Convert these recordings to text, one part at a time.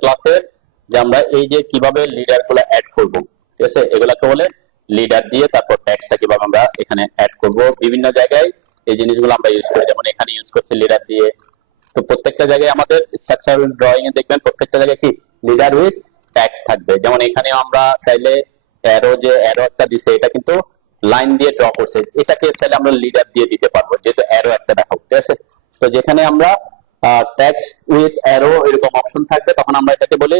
ক্লাসের যে আমরা এই যে কিভাবে লিডার গুলো অ্যাড করব, ঠিক আছে, এগুলাকে বলে লিডার দিয়ে তারপর ট্যাক্সটা কিভাবে আমরা এখানে অ্যাড করব। বিভিন্ন জায়গায় এই জিনিসগুলো আমরা ইউজ করি, যেমন এখানে ইউজ করছি লিডার দিয়ে। তো প্রত্যেকটা জায়গায় আমাদের স্ট্রাকচারাল ড্রয়িং এ দেখবেন প্রত্যেকটা জায়গায় কি লিডার উইথ ট্যাক্স থাকবে। যেমন এখানেও আমরা চাইলে অ্যারো একটা দিছে, এটা কিন্তু লাইন দিয়ে ড্র করছে, এটাকে চাইলে আমরা লিডার দিয়ে দিতে পারবো, যেহেতু অ্যারো একটা দেখাবো, ঠিক আছে। তো যেখানে আমরা ট্যাক্স উইথ অ্যারো এরকম অপশন থাকবে, তখন আমরা এটাকে বলি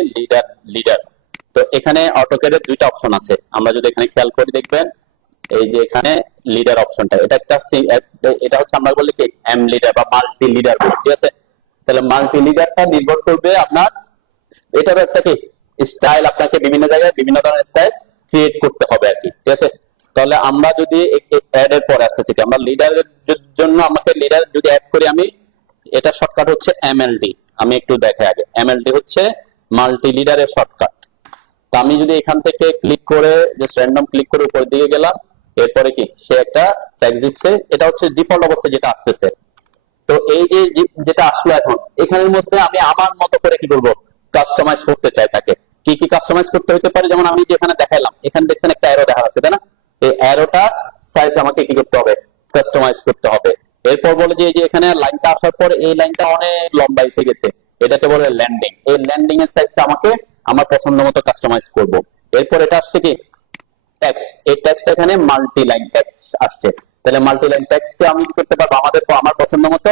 লিডার। তো এখানে অটোক্যাডের দুইটা অপশন আছে, আমরা যদি এখানে খেয়াল করে দেখবেন এই যে এখানে লিডার অপশনটা, এটা একটা এটা হচ্ছে আমরা বলি কি এম লিডার বা মাল্টি লিডার, ঠিক আছে। তাহলে মাল্টি লিডারটা নির্ভর করবে আপনার এটারও একটা কি স্টাইল, আপনাকে বিভিন্ন জায়গায় বিভিন্ন ধরনের স্টাইল ক্রিয়েট করতে হবে আর কি, ঠিক আছে। তাহলে আমরা যদি অ্যাড এর পরে আসতেছি, আমরা লিডারের জন্য আমাকে লিডার যদি অ্যাড করি, আমি এটা শর্টকাট হচ্ছে এমএলডি। আমি একটু দেখে আগে, এমএলডি হচ্ছে মাল্টি লিডারের শর্টকাট। তো আমি যদি এখান থেকে ক্লিক করে জাস্ট র্যান্ডম ক্লিক করে উপর দিকে গেলাম, এরপরে কি সে একটা ট্যাক্স দিচ্ছে, এটা হচ্ছে ডিফল্ট অবস্থায় যেটা আসতেছে। তো এই যে যেটা আসলো এখন এখানের মধ্যে আমি আমার মতো করে কি করব, কাস্টমাইজ করতে চাই তাকে। কি কি কাস্টমাইজ করতে হতে পারে, যেমন আমি যেখানে দেখাইলাম, এখানে দেখছেন একটা অ্যারো দেখা যাচ্ছে, তাই না? এই অ্যারোটা সাইজ আমাকে কি করতে হবে, কাস্টমাইজ করতে হবে। এরপর বলে যে এখানে লাইনটা আসার পর এই লাইনটা অনেক লম্বা এসে গেছে, এটাকে বলে ল্যান্ডিং। এই ল্যান্ডিং এর সাইজটা আমাকে আমার পছন্দ মতো কাস্টমাইজ করব। এরপর এটা আসছে কি টেক্সট, এই টেক্সট এখানে মাল্টি লাইন টেক্সট আসছে। তাহলে মাল্টি লাইন টেক্সটকে আমি কি করতে পারবো, আমার পছন্দ মতো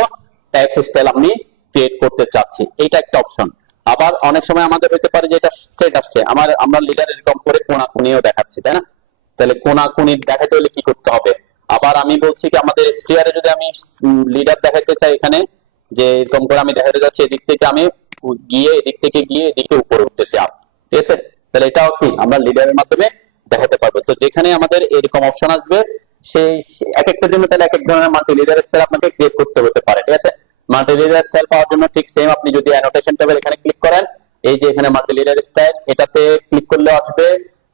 টেক্সট স্টাইল আমি ক্রিয়েট করতে চাচ্ছি, এইটা একটা অপশন। আবার অনেক সময় আমাদের হতে পারে যে এটা স্ট্রেট আসছে, আমরা লিডার এরকম করে কোনাকুনিও দেখাচ্ছি, তাই না? তাহলে কোনাকুনি দেখাতে হলে কি করতে হবে, আবার আমি বলছি কি আমাদের স্টিয়ারে যদি আমি লিডার দেখাতে চাই, এখানে যে এরকম করে আমি দেখাতে যাচ্ছি, এদিক থেকে আমি গিয়ে এদিক থেকে গিয়ে এদিকে উপরে উঠতেছি আপ, ঠিক আছে। তাহলে এটাও কি আমরা লিডারের মাধ্যমে দেখাতে পারবো। তো যেখানে আমাদের এরকম অপশন আসবে, সেই এক একটা জন্য তাহলে এক এক ধরনের মাল্টি লিডার স্টাইল আপনাকে ক্রিয়েট করতে হতে পারে, ঠিক আছে। মাল্টি লিডার স্টাইল পাওয়ার জন্য ঠিক সেম, আপনি যদি অ্যানোটেশন ট্যাবের এখানে ক্লিক করেন, এই যে এখানে মাল্টি লিডার স্টাইল, এটাতে ক্লিক করলে আসবে,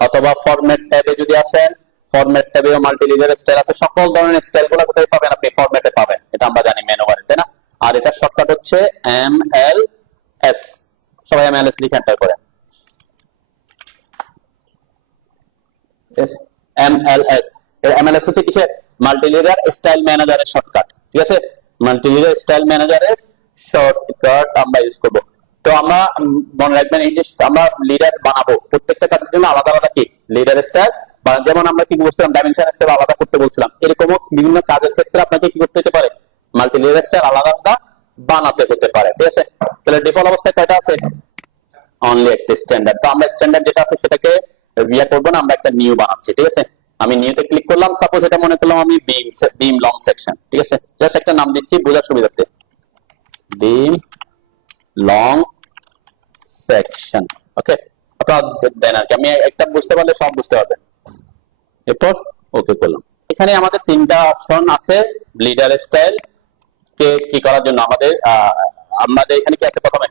অথবা ফরম্যাট ট্যাবে যদি আসেন, ফরম্যাট ট্যাবেও মাল্টি লিডার স্টাইল আছে। সকল ধরনের স্টাইলগুলো কোথায় পাবেন, আপনি ফরম্যাটে পাবেন, এটা আমরা জানি মেনু বারে, তাই না? আর এটা শর্টকাট হচ্ছে MLS, সবাই MLS লিখে এন্টার করেন, MLS। MLS হচ্ছে কিসের, মাল্টি লিডার স্টাইল ম্যানেজারের শর্টকাট, ঠিক আছে। মাল্টি লিডার স্টাইল ম্যানেজারের শর্টকাট আমরা ইউজ করব। তো আমরা মনে রাখবেন এই যে আমরা লিডার বানাবো, প্রত্যেকটা কাজের জন্য আলাদা আলাদা কি লিডার স্টাইল, যেমন আমরা কি বলছিলাম ডাইমেনশন স্টাইল আলাদা করতে বলছিলাম, এরকমও বিভিন্ন কাজের ক্ষেত্রে আপনাকে কি করতে হতে পারে, মাল্টি লিডার স্টাইল আলাদা আলাদা বানাতে হতে পারে, ঠিক আছে। তাহলে ডিফল্ট অবস্থায় কয়টা আছে, অনলি একটা স্ট্যান্ডার্ড। তো আমরা স্ট্যান্ডার্ড যেটা আছে সেটাকে রিয়া করবো না, আমরা একটা নিউ বানাচ্ছি, ঠিক আছে। আমি নিউতে ক্লিক করলাম, সাপোজ এটা মনে করলাম আমি বিম লং সেকশন, ঠিক আছে, জাস্ট একটা নাম দিচ্ছি বোঝার সুবিধার্থে, বিম লং সেকশন, ওকে। আপনারা দেন আর কি, আমি একটা বুঝতে পারলে সব বুঝতে পারবেন। এরপর ওকে করলাম। এখানে আমাদের তিনটা অপশন আছে লিডার স্টাইল কে কি করার জন্য। আমাদের এখানে কি আছে, প্রথমে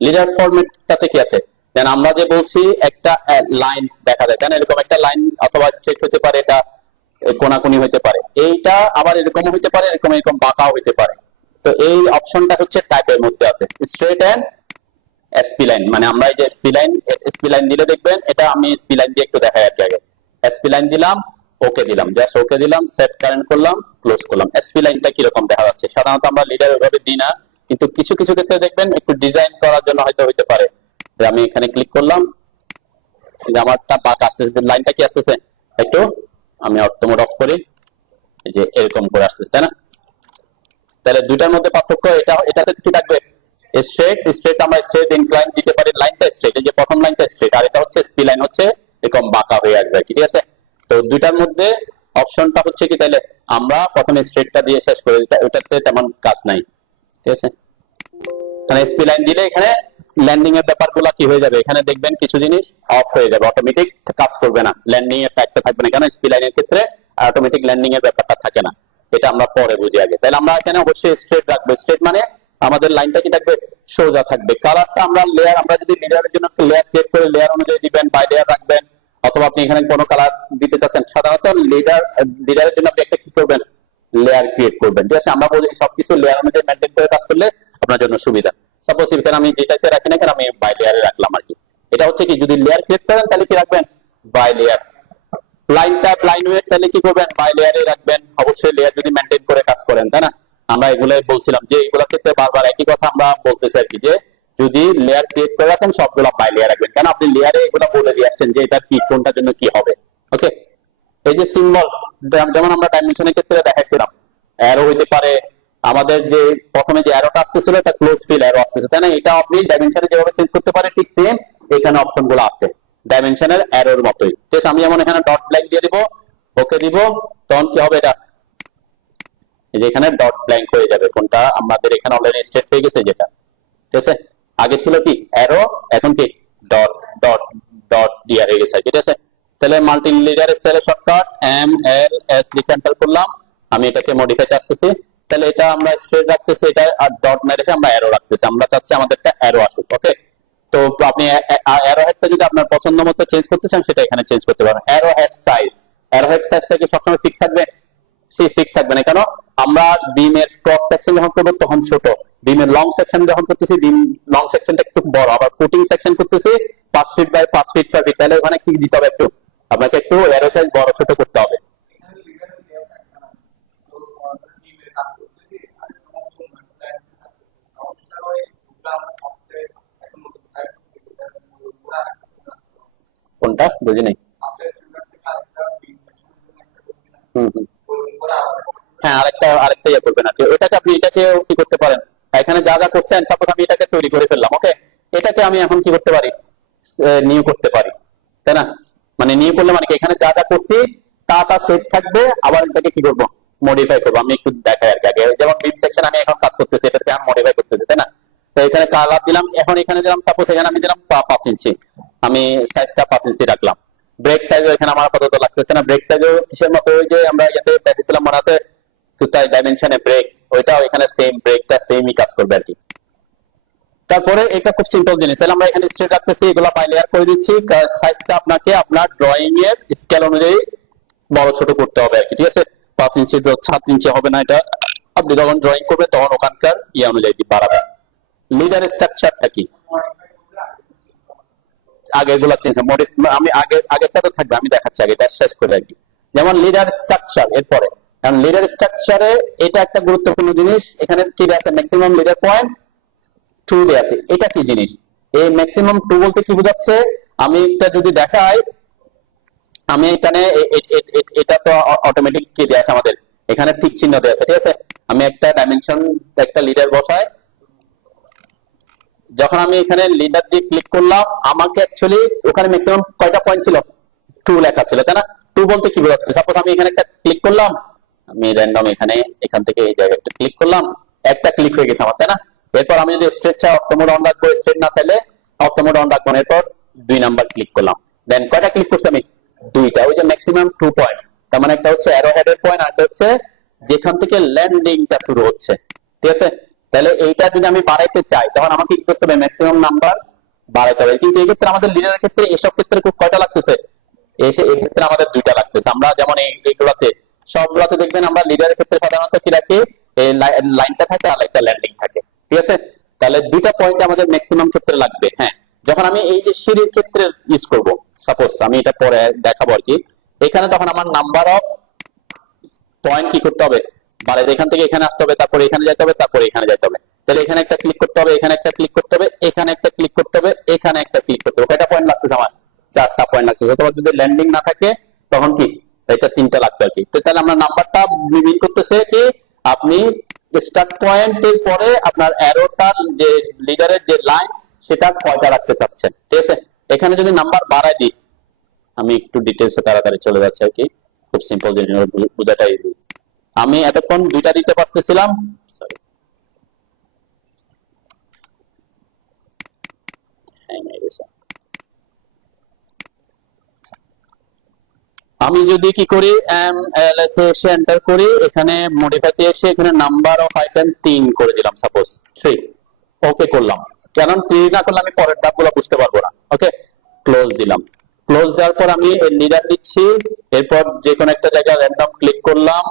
লিডার ফরম্যাটটাতে কি আছে, দেন আমরা যে বলছি একটা লাইন দেখা যায়, এরকম একটা লাইন অথবা স্ট্রেট হতে পারে, এটা কোনাকুনি হতে পারে, এইটা আবার এরকম হতে পারে, এরকম এরকম বাঁকাও হতে পারে। তো এই অপশনটা হচ্ছে টাইপের মধ্যে আছে, স্ট্রেট এন্ড এসপি লাইন। মানে আমরা এই যে এসপি লাইন দিলে দেখবেন, এটা আমি এসপি লাইন দিয়ে একটু দেখাই আর কি। আগে এসপি লাইন দিলাম, ওকে দিলাম, জাস্ট ওকে দিলাম, সেট কারেন্ট করলাম, ক্লোজ করলাম। এসপি লাইনটা কিরকম দেখা যাচ্ছে, সাধারণত আমরা লিডার ওইভাবে দিই না, কিন্তু কিছু কিছু ক্ষেত্রে দেখবেন একটু ডিজাইন করার জন্য হয়তো হইতে পারে। আমি এখানে ক্লিক করলাম, আমারটা বাঁকা আসছে, লাইনটা কি আসতেছে একটু, আমি অটো মোড অফ করি, এই যে এরকম করে আসছে, তাই না? তাহলে দুইটার মধ্যে পার্থক্য, এটাতে কি থাকবে, স্ট্রেট আমরা স্ট্রেট ইনক্লাইন দিতে পারি, লাইনটা স্ট্রেট, এই যে প্রথম লাইনটা স্ট্রেট, আর এটা হচ্ছে স্পি লাইন হচ্ছে এরকম বাঁকা হয়ে আসবে, ঠিক আছে। তো দুইটার মধ্যে অপশনটা হচ্ছে কি, তাহলে আমরা প্রথমে স্ট্রেটটা দিয়ে শেষ করে দিই, ওটাতে তেমন কাজ নাই, ঠিক আছে। মানে এসপি লাইন দিলে এখানে ল্যান্ডিং এর ব্যাপারগুলো কি হয়ে যাবে, এখানে দেখবেন কিছু জিনিস অফ হয়ে যাবে, অটোমেটিক কাজ করবে না, ল্যান্ডিং এর ট্যাগটা থাকবে না, কারণ এসপি লাইনের ক্ষেত্রে অটোমেটিক ল্যান্ডিং এর ব্যাপারটা থাকে না, এটা আমরা পরে বুঝি আগে। তাহলে আমরা এখানে অবশ্যই স্ট্রেট রাখবো, স্ট্রেট মানে আমাদের লাইনটা কি থাকবে, সোজা থাকবে। কালারটা আমরা লেয়ার, আমরা যদি লিডারের জন্য লেয়ার ক্রিয়েট করে লেয়ার অনুযায়ী দিবেন, বাই লেয়ার রাখবেন, অথবা আপনি এখানে কোনো কালার দিতে চাচ্ছেন, সাধারণত লিডারের জন্য আপনি একটা কি করবেন, লেয়ার ক্রিয়েট করবেন, ঠিক আছে। আমরা বলি সবকিছু লেয়ার অনুযায়ী মেনটেন করে কাজ করলে আপনার জন্য সুবিধা। সাপোজ এখানে আমি যেটাতে রাখি না কেন আমি বাই লেয়ারে রাখলাম আর কি। এটা হচ্ছে কি যদি লেয়ার ক্রিয়েট করেন তাহলে কি রাখবেন by layer, line type line weight তাহলে কি করবেন বাই লেয়ারে রাখবেন, অবশ্যই লেয়ার যদি মেইনটেইন করে কাজ করেন, তাই না? আমরা এগুলাই বলছিলাম যে এগুলোর ক্ষেত্রে বারবার একই কথা আমরা বলতেছি আর কি, যে যদি লেয়ার ক্রিয়েট করে রাখেন সবগুলো বাই লেয়ার রাখবেন, কারণ আপনি লেয়ারে এগুলো বলে দিয়ে আসছেন যে এটা কি কোনটার জন্য কি হবে। ওকে, এই যে সিম্বল যেমন আমরা ডাইমেনশনের ক্ষেত্রে দেখাইছিলাম, অ্যারো হইতে পারে, আমাদের যে প্রথমে যে অ্যারোটা আসতেছিল এটা ক্লোজ ফিল অ্যারো আসতেছে, তাই না? এটা আপনি ডাইমেনশনে যেভাবে চেঞ্জ করতে পারেন ঠিক সেম এখানে অপশন গুলো আছে ডাইমেনশনের অ্যারোর মতোই। ঠিক আছে, আমি যেমন এখানে ডট ব্ল্যাঙ্ক দিয়ে দিব, ওকে দিব, তখন কি হবে এটা এই যে এখানে ডট ব্ল্যাঙ্ক হয়ে যাবে, কোনটা আমাদের এখানে অলরেডি স্টেট হয়ে গেছে যেটা। ঠিক আছে, আগে ছিল কি অ্যারো, এখন কি ডট ডট ডট দিয়ে হয়ে গেছে। ঠিক আছে, তাহলে মাল্টি লিডার স্টাইলের শর্টকাট এম এল এস লিখে এন্টার করলাম, আমি এটাকে মডিফাই করতেছি, তাহলে এটা আমরা স্ট্রেট রাখতেছি, এটা আর ডট না রেখে আমরা অ্যারো রাখতেছি, আমরা চাচ্ছি আমাদেরটা অ্যারো আসুক। ওকে, তো আপনি অ্যারো হেডটা যদি আপনার পছন্দ মতো চেঞ্জ করতে চান সেটা এখানে চেঞ্জ করতে পারেন। অ্যারো হেড সাইজটা কি সবসময় ফিক্স থাকবে? সেই ফিক্স থাকবে না, কেন আমরা বিমের ক্রস সেকশন যখন করবো তখন ছোট, বিমের লং সেকশন যখন করতেছি বিম লং সেকশনটা একটু বড়, আবার ফুটিং সেকশন করতেছি 5 ফিট বাই 5 ফিট 6 ফিট, তাহলে ওখানে কি দিতে হবে একটু আপনাকে একটু অ্যারো সাইজ বড় ছোট করতে হবে। কোনটা বুঝি নাই? হুম হুম, হ্যাঁ আরেকটা আরেকটা ইয়ে করবেন আর কি, এটাকে আপনি এটাকে কি করতে পারেন, এখানে যা যা করছেন সাপোজ আমি এটাকে তৈরি করে ফেললাম, ওকে, এটাকে আমি এখন কি করতে পারি নিউ করতে পারি, তাই না? মানে নিউ করলে মানে কি এখানে যা যা করছি তা তা সেট থাকবে, আবার এটাকে কি করব মডিফাই করবো। আমি একটু দেখাই আর কি, আগে যেমন বিম সেকশন আমি এখন কাজ করতেছি এটাকে আমি মডিফাই করতেছি, তাই না? তো এখানে কালার দিলাম, এখন এখানে দিলাম সাপোজ এখানে আমি দিলাম 5 ইঞ্চি, আমি সাইজটা 5 ইঞ্চি রাখলাম। ব্রেক সাইজও এখানে আমার আপাতত লাগতেছে না, ব্রেক সাইজও কিসের মতো ওই যে আমরা ইয়াতে দেখেছিলাম মনে আছে কোথায় ডাইমেনশনে ব্রেক, ওইটাও এখানে সেম ব্রেকটা সেমই কাজ করবে আর কি। তারপরে এটা খুব সিম্পল জিনিস, তাহলে আমরা এখানে স্ট্রেট রাখতেছি, এগুলো বাই লেয়ার করে দিচ্ছি, সাইজটা আপনাকে আপনার ড্রয়িং এর স্কেল অনুযায়ী বড় ছোট করতে হবে আর কি। ঠিক আছে, 5 ইঞ্চি তো 7 ইঞ্চি হবে না, এটা আপনি যখন ড্রয়িং করবেন তখন ওখানকার ইয়ে অনুযায়ী বাড়াবেন। লিডার স্ট্রাকচারটা কি আগেরগুলো চেঞ্জ আমি আগেরটা তো থাকবে, আমি দেখাচ্ছি আগে এটা শেষ করে আর কি। যেমন লিডার স্ট্রাকচার, এরপরে কারণ লিডার স্ট্রাকচারে এটা একটা গুরুত্বপূর্ণ জিনিস, এখানে কি আছে ম্যাক্সিমাম লিডার পয়েন্ট 2 দেয়া আছে, এটা কি জিনিস? এই ম্যাক্সিমাম 2 বলতে কি বোঝাচ্ছে, আমি এটা যদি দেখাই, আমি এখানে এটা তো অটোমেটিক কি দেয়া আছে আমাদের এখানে ঠিক চিহ্ন দেয়া আছে। ঠিক আছে, আমি একটা ডাইমেনশন একটা লিডার বসাই, যখন আমি এখানে লিডার দিয়ে ক্লিক করলাম আমাকে অ্যাকচুয়ালি ওখানে ম্যাক্সিমাম কয়টা পয়েন্ট ছিল 2 লেখা ছিল, তাই না? 2 বলতে কি বোঝাচ্ছে, সাপোজ আমি এখানে একটা ক্লিক করলাম, আমি র্যান্ডম এখান থেকে এই জায়গায় একটা ক্লিক করলাম, একটা ক্লিক হয়ে গেছে আমার, তাই না? এরপর আমি যদি স্ট্রেট চাই অর্থ মোড অন রাখবো, স্ট্রেট না চাইলে অর্থ মোড অন রাখবো, এরপর 2 নাম্বার ক্লিক করলাম, দেন কয়টা ক্লিক করছি আমি 2টা, ওই যে ম্যাক্সিমাম 2 পয়েন্ট, তার মানে একটা হচ্ছে অ্যারো হেডের পয়েন্ট আর একটা হচ্ছে যেখান থেকে ল্যান্ডিংটা শুরু হচ্ছে। ঠিক আছে, তাহলে এইটা যদি আমি বাড়াইতে চাই তখন আমাকে কি করতে হবে ম্যাক্সিমাম নাম্বার বাড়াইতে হবে, কিন্তু এই ক্ষেত্রে আমাদের লিডারের ক্ষেত্রে এসব ক্ষেত্রে কয়টা লাগতেছে, এই ক্ষেত্রে আমাদের 2টা লাগতেছে। আমরা যেমন এইগুলাতে সবগুলাতে দেখবেন আমরা লিডারের ক্ষেত্রে সাধারণত কি রাখি, এই লাইনটা থাকে আর একটা ল্যান্ডিং থাকে। ঠিক আছে, তাহলে 2টা পয়েন্ট আমাদের ম্যাক্সিমাম ক্ষেত্রে লাগবে। হ্যাঁ, যখন আমি এই যে সিঁড়ির ক্ষেত্রে ইউজ করব, সাপোজ আমি এটা পরে দেখাবো আর কি, এখানে তখন আমার নাম্বার অফ পয়েন্ট কি করতে হবে মানে এখান থেকে এখানে আসতে হবে, তারপরে এখানে যেতে হবে, তারপরে এখানে যেতে হবে, তাহলে এখানে একটা ক্লিক করতে হবে, এখানে একটা ক্লিক করতে হবে, এখানে একটা ক্লিক করতে হবে, এখানে একটা ক্লিক করতে হবে, কয়টা পয়েন্ট লাগতেছে আমার 4টা পয়েন্ট লাগতেছে। অথবা যদি ল্যান্ডিং না থাকে তখন কি এটা 3টা লাগতো আর কি। তো তাহলে আমরা নাম্বারটা মিন করতেছে কি আপনি স্টার্ট পয়েন্টের পরে আপনার অ্যারোটা যে লিডারের যে লাইন সেটা কয়টা রাখতে চাচ্ছেন। ঠিক আছে, এখানে যদি নাম্বার বাড়ায় দিই, আমি একটু ডিটেলসে তাড়াতাড়ি চলে যাচ্ছে আর কি, খুব সিম্পল জিনিস বোঝাটা ইজি। আমি এতক্ষণ 2টা দিতে পারতেছিলাম, সরি আমি যদি কি করি MLS এসে এন্টার করি, এখানে মডিফাইতে এসে এখানে নাম্বার অফ আইটেম 3 করে দিলাম, সাপোজ 3, ওকে করলাম, কারণ 3 না করলে আমি পরের ধাপগুলো বুঝতে পারবো না। ওকে, ক্লোজ দিলাম, ক্লোজ দেওয়ার পর আমি লিডার দিচ্ছি, এরপর যে কোনো একটা জায়গায় র্যান্ডম ক্লিক করলাম,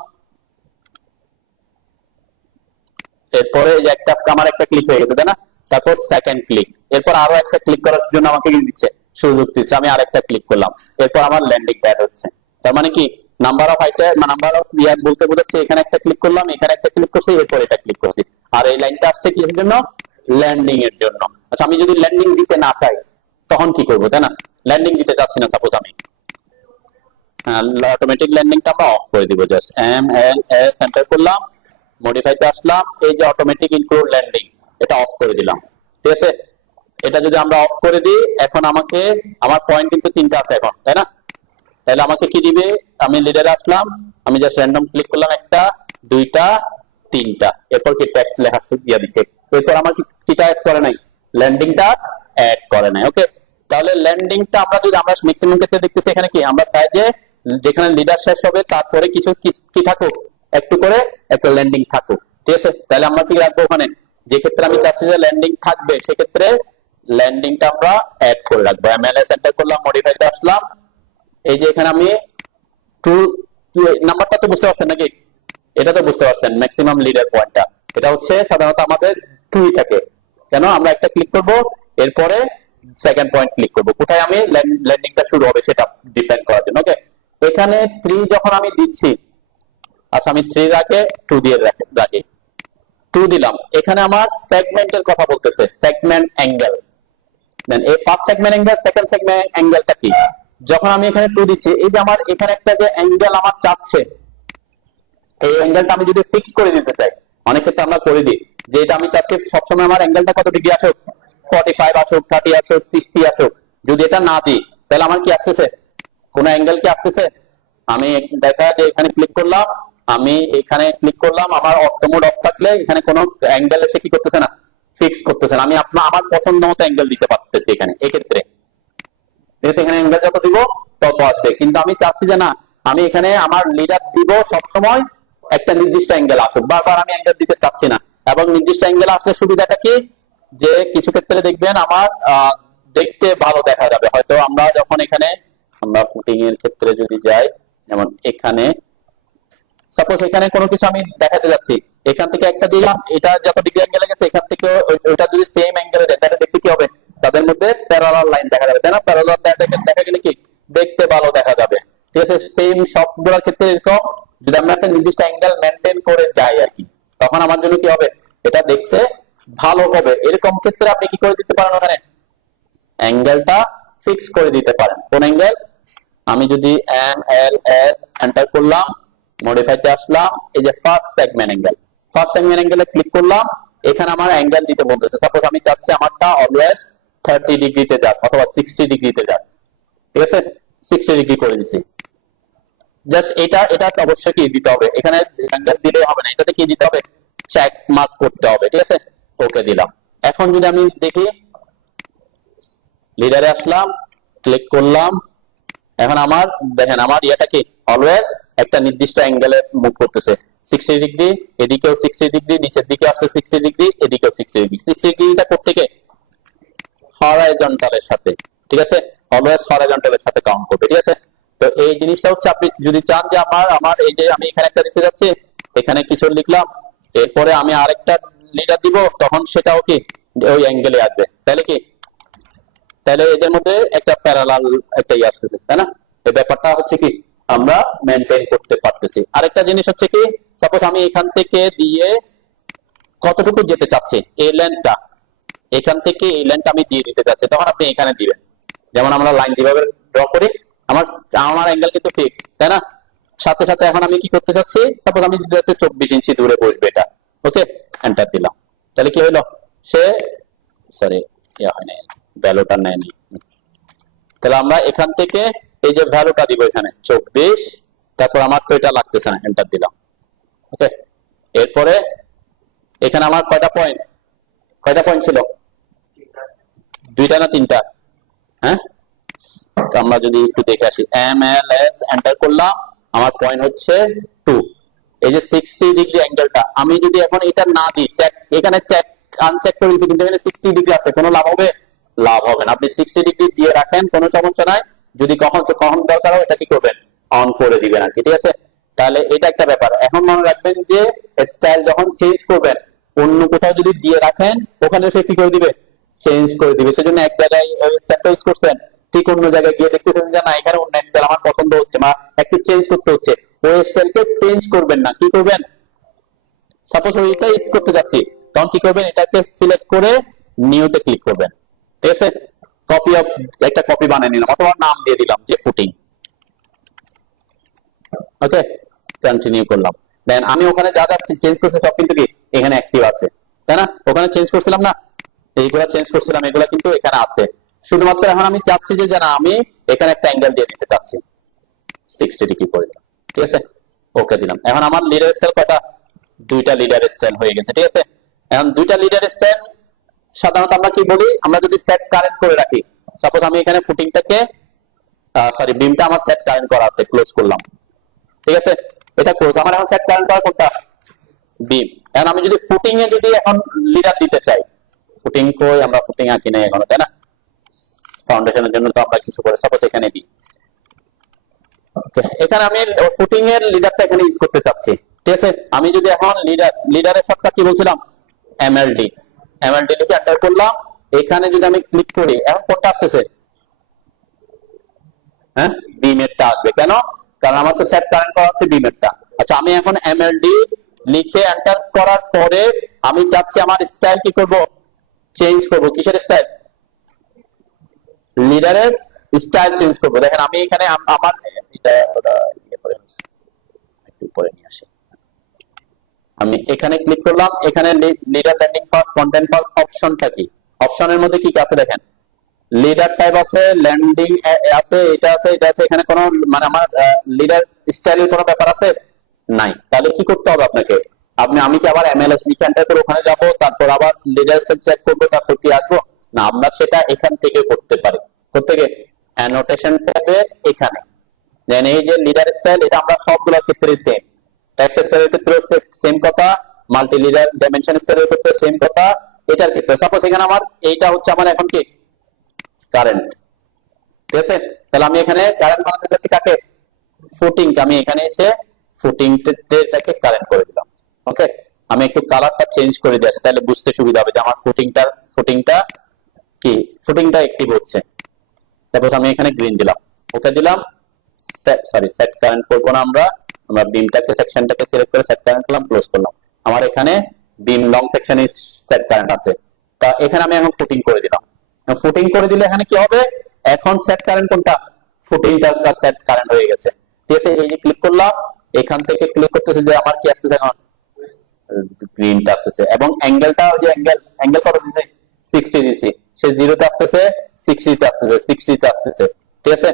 এরপরে একটা আমার একটা ক্লিক হয়ে গেছে, তাই না? তারপর সেকেন্ড ক্লিক, এরপর আরো একটা ক্লিক করার জন্য আমাকে কি দিচ্ছে, সুযোগ দিচ্ছে। আমি আরেকটা ক্লিক করলাম, এরপর আমার ল্যান্ডিং প্যাড হচ্ছে। তার মানে কি number of item, number of year বলতে বোঝাচ্ছে এখানে একটা ক্লিক করলাম, এখানে একটা ক্লিক করছি, এরপর এটা ক্লিক করছি। আর এই লাইনটা আসছে কিসের জন্য, ল্যান্ডিং এর জন্য। আচ্ছা আমি যদি ল্যান্ডিং দিতে না চাই তখন কি করবো, তাই না? ল্যান্ডিং দিতে চাচ্ছি না, সাপোজ আমি অটোমেটিক ল্যান্ডিংটা আমরা অফ করে দিব। জাস্ট MLS এন্টার করলাম, মডিফাইতে আসলাম, এই যে অটোমেটিক ইনক্লুড ল্যান্ডিং এটা অফ করে দিলাম। ঠিক আছে, এটা যদি আমরা অফ করে দিই, এখন আমাকে আমার পয়েন্ট কিন্তু 3টা আছে এখন, তাই না? তাহলে আমাকে কি দিবে, আমি লিডারে আসলাম, আমি জাস্ট র্যান্ডম ক্লিক করলাম, 1টা 2টা 3টা, এরপর কি টেক্সট লেখা দিয়ে দিচ্ছে। এরপর আমার কিটা অ্যাড করে নাই, ল্যান্ডিংটা অ্যাড করে নাই। ওকে, তাহলে ল্যান্ডিংটা আমরা যদি আমরা ম্যাক্সিমাম ক্ষেত্রে দেখতেছি এখানে কি আমরা চাই যে যেখানে লিডার শেষ হবে তারপরে কিছু কি থাকুক, একটু করে একটা ল্যান্ডিং থাকুক। ঠিক আছে, তাহলে আমরা কি রাখবো ওখানে, যে ক্ষেত্রে আমি চাচ্ছি যে ল্যান্ডিং থাকবে সেক্ষেত্রে ল্যান্ডিংটা আমরা অ্যাড করে রাখবো। MLS এন্টার করলাম, মডিফাইতে আসলাম, এই যে এখানে আমি টু নাম্বারটা তো বুঝতে পারছেন নাকি, এটা তো বুঝতে পারছেন ম্যাক্সিমাম লিডার পয়েন্টটা এটা হচ্ছে সাধারণত আমাদের 2 থাকে। কেন আমরা একটা ক্লিক করব, এরপরে সেকেন্ড পয়েন্ট ক্লিক করব, কোথায় আমি ল্যান্ডিংটা শুরু হবে সেটা ডিফাইন করার জন্য। ওকে, এখানে 3 যখন আমি দিচ্ছি, আচ্ছা আমি 3 রাখে 2 দিয়ে রাখি, 2 দিলাম। এখানে আমার সেগমেন্টের কথা বলতেছে, সেগমেন্ট অ্যাঙ্গেল। দেন এই first segment angle, second segment অ্যাঙ্গেলটা কি, যখন আমি এখানে 2 দিচ্ছি, এই যে আমার এখানে একটা যে অ্যাঙ্গেল আমার চাচ্ছে, এই অ্যাঙ্গেলটা আমি যদি ফিক্স করে দিতে চাই, অনেক ক্ষেত্রে আমরা করে দিই যে এটা আমি চাচ্ছি সবসময় আমার অ্যাঙ্গেলটা কত ডিগ্রি আসুক, 45 আসুক, 30 আসুক, 60 আসুক। যদি এটা না দিই তাহলে আমার কি আসতেছে, কোন অ্যাঙ্গেল কি আসতেছে? আমি দেখা যে এখানে ক্লিক করলাম, আমি এখানে ক্লিক করলাম, আমার অটো মোড অফ থাকলে এখানে কোনো অ্যাঙ্গেল এসে কি করতেছে না, ফিক্স করতেছে না। আমি আমার পছন্দ মতো অ্যাঙ্গেল দিতে পারতেছি এখানে, এক্ষেত্রে ঠিক আছে, এখানে অ্যাঙ্গেল যত দিব তত আসবে। কিন্তু আমি চাচ্ছি যে না, আমি এখানে আমার লিডার দিব সবসময় একটা নির্দিষ্ট অ্যাঙ্গেল আসুক, বারবার আমি অ্যাঙ্গেল দিতে চাচ্ছি না। এবং নির্দিষ্ট অ্যাঙ্গেল আসলে সুবিধাটা কি, যে কিছু ক্ষেত্রে দেখবেন আমার দেখতে ভালো দেখা যাবে। হয়তো আমরা যখন এখানে আমরা ফুটিং এর ক্ষেত্রে যদি যাই, যেমন এখানে সাপোজ এখানে কোনো কিছু আমি দেখাতে যাচ্ছি, এখান থেকে একটা দিলাম, এটা যত ডিগ্রি অ্যাঙ্গেলে গেছে এখান থেকে ওইটা যদি সেম অ্যাঙ্গেলে দেয় তাহলে দেখতে কি হবে, তাদের মধ্যে প্যারালাল লাইন দেখা যাবে, তাই না? প্যারালাল দেখা গেলে কি দেখতে ভালো দেখা যাবে। ঠিক আছে, সেম সবগুলোর ক্ষেত্রে এরকম যদি আমরা একটা নির্দিষ্ট অ্যাঙ্গেল মেনটেন করে যাই আর কি, তখন আমার জন্য কি হবে, এটা দেখতে ভালো হবে। এরকম ক্ষেত্রে আপনি কি করে দিতে পারেন, ওখানে অ্যাঙ্গেলটা ফিক্স করে দিতে পারেন। কোন অ্যাঙ্গেল, আমি যদি MLS এন্টার করলাম, মডিফাইতে আসলাম, এই যে first segment angle, first segment অ্যাঙ্গেলে ক্লিক করলাম, এখানে আমার অ্যাঙ্গেল দিতে বলতেছে। সাপোজ আমি চাচ্ছি আমারটা অলওয়েজ 30 ডিগ্রিতে যাক অথবা 60 ডিগ্রিতে যাক। ঠিক আছে, 60 ডিগ্রি করে দিছি। জাস্ট এটা অবশ্যই কি দিতে হবে, এখানে অ্যাঙ্গেল দিলে হবে না, এটাতে কি দিতে হবে, চেক মার্ক করতে হবে। ঠিক আছে, ওকে দিলাম। এখন যদি আমি দেখি লিডারে আসলাম, ক্লিক করলাম, এখন আমার দেখেন আমার ইয়েটা কি অলওয়েজ একটা নির্দিষ্ট অ্যাঙ্গেলে মুভ করতেছে, 60 ডিগ্রি, এদিকেও 60 ডিগ্রি, নিচের দিকে আসলে 60 ডিগ্রি, এদিকেও 60 ডিগ্রি। 60 ডিগ্রিটা করতে গিয়ে হরাইজন্টালের সাথে, ঠিক আছে, অলওয়েজ হরাইজন্টালের সাথে কাউন্ট করবে। ঠিক আছে, তো এই জিনিসটা হচ্ছে আপনি যদি চান যে আমার এই যে আমি এখানে একটা দিতে যাচ্ছি, এখানে কিছু লিখলাম, এরপরে আমি আরেকটা লিডার দিব, তখন সেটাও কি ওই অ্যাঙ্গেলে আসবে। তাহলে কি, তাহলে এদের মধ্যে একটা প্যারালাল একটা ইয়ে আসতেছে, তাই না? এই ব্যাপারটা হচ্ছে কি আমরা মেনটেন করতে পারতেছি। আরেকটা জিনিস হচ্ছে কি, সাপোজ আমি এখান থেকে দিয়ে কতটুকু যেতে চাচ্ছি, এই লেন্থটা, এখান থেকে এই লেন্থটা আমি দিয়ে দিতে চাচ্ছি, তখন আপনি এখানে দিবেন। যেমন আমরা লাইন যেভাবে ড্র করি, আমার অ্যাঙ্গেল কিন্তু ফিক্স, তাই না? সাথে সাথে এখন আমি কি করতে চাচ্ছি, সাপোজ আমি দিতে চাচ্ছি 24 ইঞ্চি দূরে বসবে এটা। ওকে, এন্টার দিলাম, তাহলে কি হইলো, সে সরি হয় না, ভ্যালুটা নেয় নি। তাহলে আমরা এখান থেকে এই যে ভ্যালুটা দিব এখানে 24, তারপর আমার তো এটা লাগতেছে না, এন্টার দিলাম। ওকে, এরপরে এখানে আমার কয়টা পয়েন্ট ছিল, 2টা না 3টা? হ্যাঁ, আমরা যদি একটু দেখে আসি, MLS এন্টার করলাম, আমার পয়েন্ট হচ্ছে 2। এই যে 60 ডিগ্রি অ্যাঙ্গেলটা আমি যদি এখন এটা না দিই, চেক এখানে চেক আনচেক করে দিচ্ছি, কিন্তু এখানে 60 ডিগ্রি আছে, কোনো লাভ হবে? লাভ হবে না। আপনি 60 ডিগ্রি দিয়ে রাখেন, কোনো সমস্যা নাই, যদি কখন দরকার হয় এটা কি করবেন, অন করে দিবেন আর কি। ঠিক আছে, তাহলে এটা একটা ব্যাপার। এখন মনে রাখবেন যে স্টাইল যখন চেঞ্জ করবেন অন্য কোথাও যদি দিয়ে রাখেন ওখানে সে কি করে দিবে, চেঞ্জ করে দিবে। সেজন্য এক জায়গায় স্টাইলটা ইউজ করছেন, ঠিক অন্য জায়গায় গিয়ে দেখতেছেন যে না এখানে অন্য স্টাইল আমার পছন্দ হচ্ছে বা একটু চেঞ্জ করতে হচ্ছে, ওই স্টাইলকে চেঞ্জ করবেন না, কি করবেন, সাপোজ ওইটা ইউজ করতে যাচ্ছি তখন কি করবেন, এটাকে সিলেক্ট করে নিউতে ক্লিক করবেন, ঠিক আছে। কপি অফ, একটা কপি বানিয়ে নিলাম অথবা নাম দিয়ে দিলাম যে ফুটিং, ওকে, কন্টিনিউ করলাম। দেন আমি ওখানে যা যা চেঞ্জ করছি সব কিন্তু কি এখানে অ্যাক্টিভ আছে, তাই না? ওখানে চেঞ্জ করছিলাম না, এইগুলা চেঞ্জ করছিলাম, এগুলা কিন্তু এখানে আছে। শুধুমাত্র এখন আমি চাচ্ছি যে না আমি এখানে একটা অ্যাঙ্গেল দিয়ে দিতে চাচ্ছি, 60 ডিগ্রি করে দিলাম, ঠিক আছে, ওকে দিলাম। এখন আমার লিডার স্টাইল কয়টা, দুইটা লিডার স্টাইল হয়ে গেছে, ঠিক আছে। এখন দুইটা লিডার স্টাইল সাধারণত আমরা কি বলি, আমরা যদি সেট কারেন্ট করে রাখি, সাপোজ আমি এখানে ফুটিংটাকে সরি বিমটা আমার সেট কারেন্ট করা আছে, ক্লোজ করলাম, ঠিক আছে, এটা ক্লোজ। আমার এখন সেট কারেন্ট করা কোনটা, বিম। এখন আমি যদি ফুটিং এ যদি এখন লিডার দিতে চাই, ফুটিং কই, আমরা ফুটিং আঁকি নাই এখনো, তাই না? ফাউন্ডেশনের জন্য তো আমরা কিছু করে সাপোজ এখানে দিই, এখানে আমি ফুটিং এর লিডারটা এখানে ইউজ করতে চাচ্ছি, ঠিক আছে। আমি যদি এখন লিডারের শর্টকাট কি বলছিলাম, এমএলডি, এমএলডি লিখে এন্টার করলাম। এখানে যদি আমি ক্লিক করি এখন কোনটা আসছে, হ্যাঁ বিমেরটা আসবে, কেন, কারণ আমার তো সেট কারেন্ট করা হচ্ছে বিমেরটা। আচ্ছা আমি এখন এমএলডি লিখে এন্টার করার পরে আমি চাচ্ছি আমার স্টাইল কি করব, চেঞ্জ করব, কিসের স্টাইল, লিডারের স্টাইল চেঞ্জ করব। দেখেন আমি এখানে আমার এটা একটু পরে নিয়ে আসি, আমি এখানে ক্লিক করলাম, এখানে leader landing first content first অপশনটা কি, অপশনের মধ্যে কি কি আছে দেখেন, লিডার টাইপ আছে, ল্যান্ডিং আছে, এটা আছে, এটা আছে, এখানে কোনো মানে আমার লিডার স্টাইলের কোনো ব্যাপার আছে নাই। তাহলে কি করতে হবে আপনাকে, আমি কি আবার এমএলএস লিখে এন্টার করে ওখানে যাব, তারপর আবার লিডার সেট চেক করব, তারপর কি আসবো না, আমরা সেটা এখান থেকে করতে পারি। কোত্থেকে, অ্যানোটেশন ট্যাবে এখানে দেন এই যে লিডার স্টাইল, এটা আমরা সবগুলোর ক্ষেত্রে সেম, টেক্সট স্টাইলের ক্ষেত্রে সেম কথা, মাল্টি লিডার ডাইমেনশন স্টাইলের ক্ষেত্রে সেম কথা, এটার ক্ষেত্রে সাপোজ এখানে আমার এইটা হচ্ছে আমার এখন কি কারেন্ট, ঠিক আছে। তাহলে আমি এখানে কারেন্ট বানাতে চাচ্ছি কাকে, ফুটিং, আমি এখানে এসে ফুটিংটাকে কারেন্ট করে দিলাম, ওকে। আমি একটু কালারটা চেঞ্জ করে দিয়েছি, তাহলে বুঝতে সুবিধা হবে যে আমার ফুটিংটা কি, ফুটিংটা অ্যাক্টিভ হচ্ছে। তারপর আমি এখানে গ্রিন দিলাম, ওকে দিলাম, সেট কারেন্ট করব না, আমরা বিমটাকে সেকশনটাকে সিলেক্ট করে সেট কারেন্ট করলাম, ক্লোজ করলাম। আমার এখানে বিম লং সেকশনে সেট কারেন্ট আছে, তা এখানে আমি এখন ফুটিং করে দিলাম। ফুটিং করে দিলে এখানে কি হবে, এখন সেট কারেন্ট কোনটা, ফুটিংটা সেট কারেন্ট হয়ে গেছে, ঠিক আছে। এই যে ক্লিক করলাম, এখান থেকে ক্লিক করতেছে যে আমার কি আসছে এখন গ্রিনটা আসছে, এবং অ্যাঙ্গেলটা ওই যে অ্যাঙ্গেল কত দিয়েছে, 60 দিয়েছি, সে 0 তে আসছে, 60 তে আসছে, 60 তে আসছে, ঠিক আছে,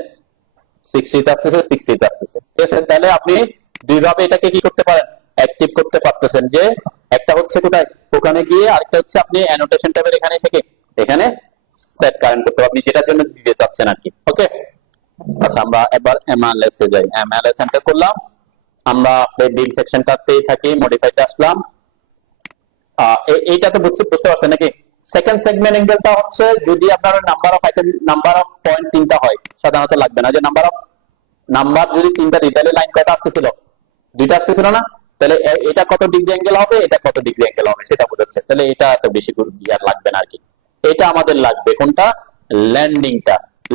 60 তে আসছে, 60 তে আসছে, ঠিক আছে। তাহলে আপনি দুই ভাবে এটাকে কি করতে পারেন, অ্যাক্টিভ করতে পারতেছেন, যে একটা হচ্ছে কোথায় ওখানে গিয়ে, আরেকটা হচ্ছে আপনি অ্যানোটেশন ট্যাবের এখানে থেকে এখানে সেট কারেন্ট করতে পারবেন, আপনি যেটার জন্য দিতে চাচ্ছেন আর কি, ওকে। আচ্ছা আমরা এবার এমএলএস এ যাই, এমএলএস এন্টার করলাম, আমরা বিম সেকশনটাতেই থাকি, মডিফাইতে আসলাম। এইটা তো বুঝতে পারছেন নাকি, সেকেন্ড সেগমেন্ট অ্যাঙ্গেলটা হচ্ছে যদি আপনার নাম্বার অফ পয়েন্ট তিনটা হয়, সাধারণত লাগবে না, যে নাম্বার যদি তিনটা দিই তাহলে লাইন কয়টা আসতেছিল, দুইটা আসতেছিল না, তাহলে এটা কত ডিগ্রি অ্যাঙ্গেল হবে, এটা কত ডিগ্রি অ্যাঙ্গেল হবে সেটা বোঝাচ্ছে, তাহলে এটা এত বেশি আর লাগবে না আর কি। এটা আমাদের লাগবে কোনটা,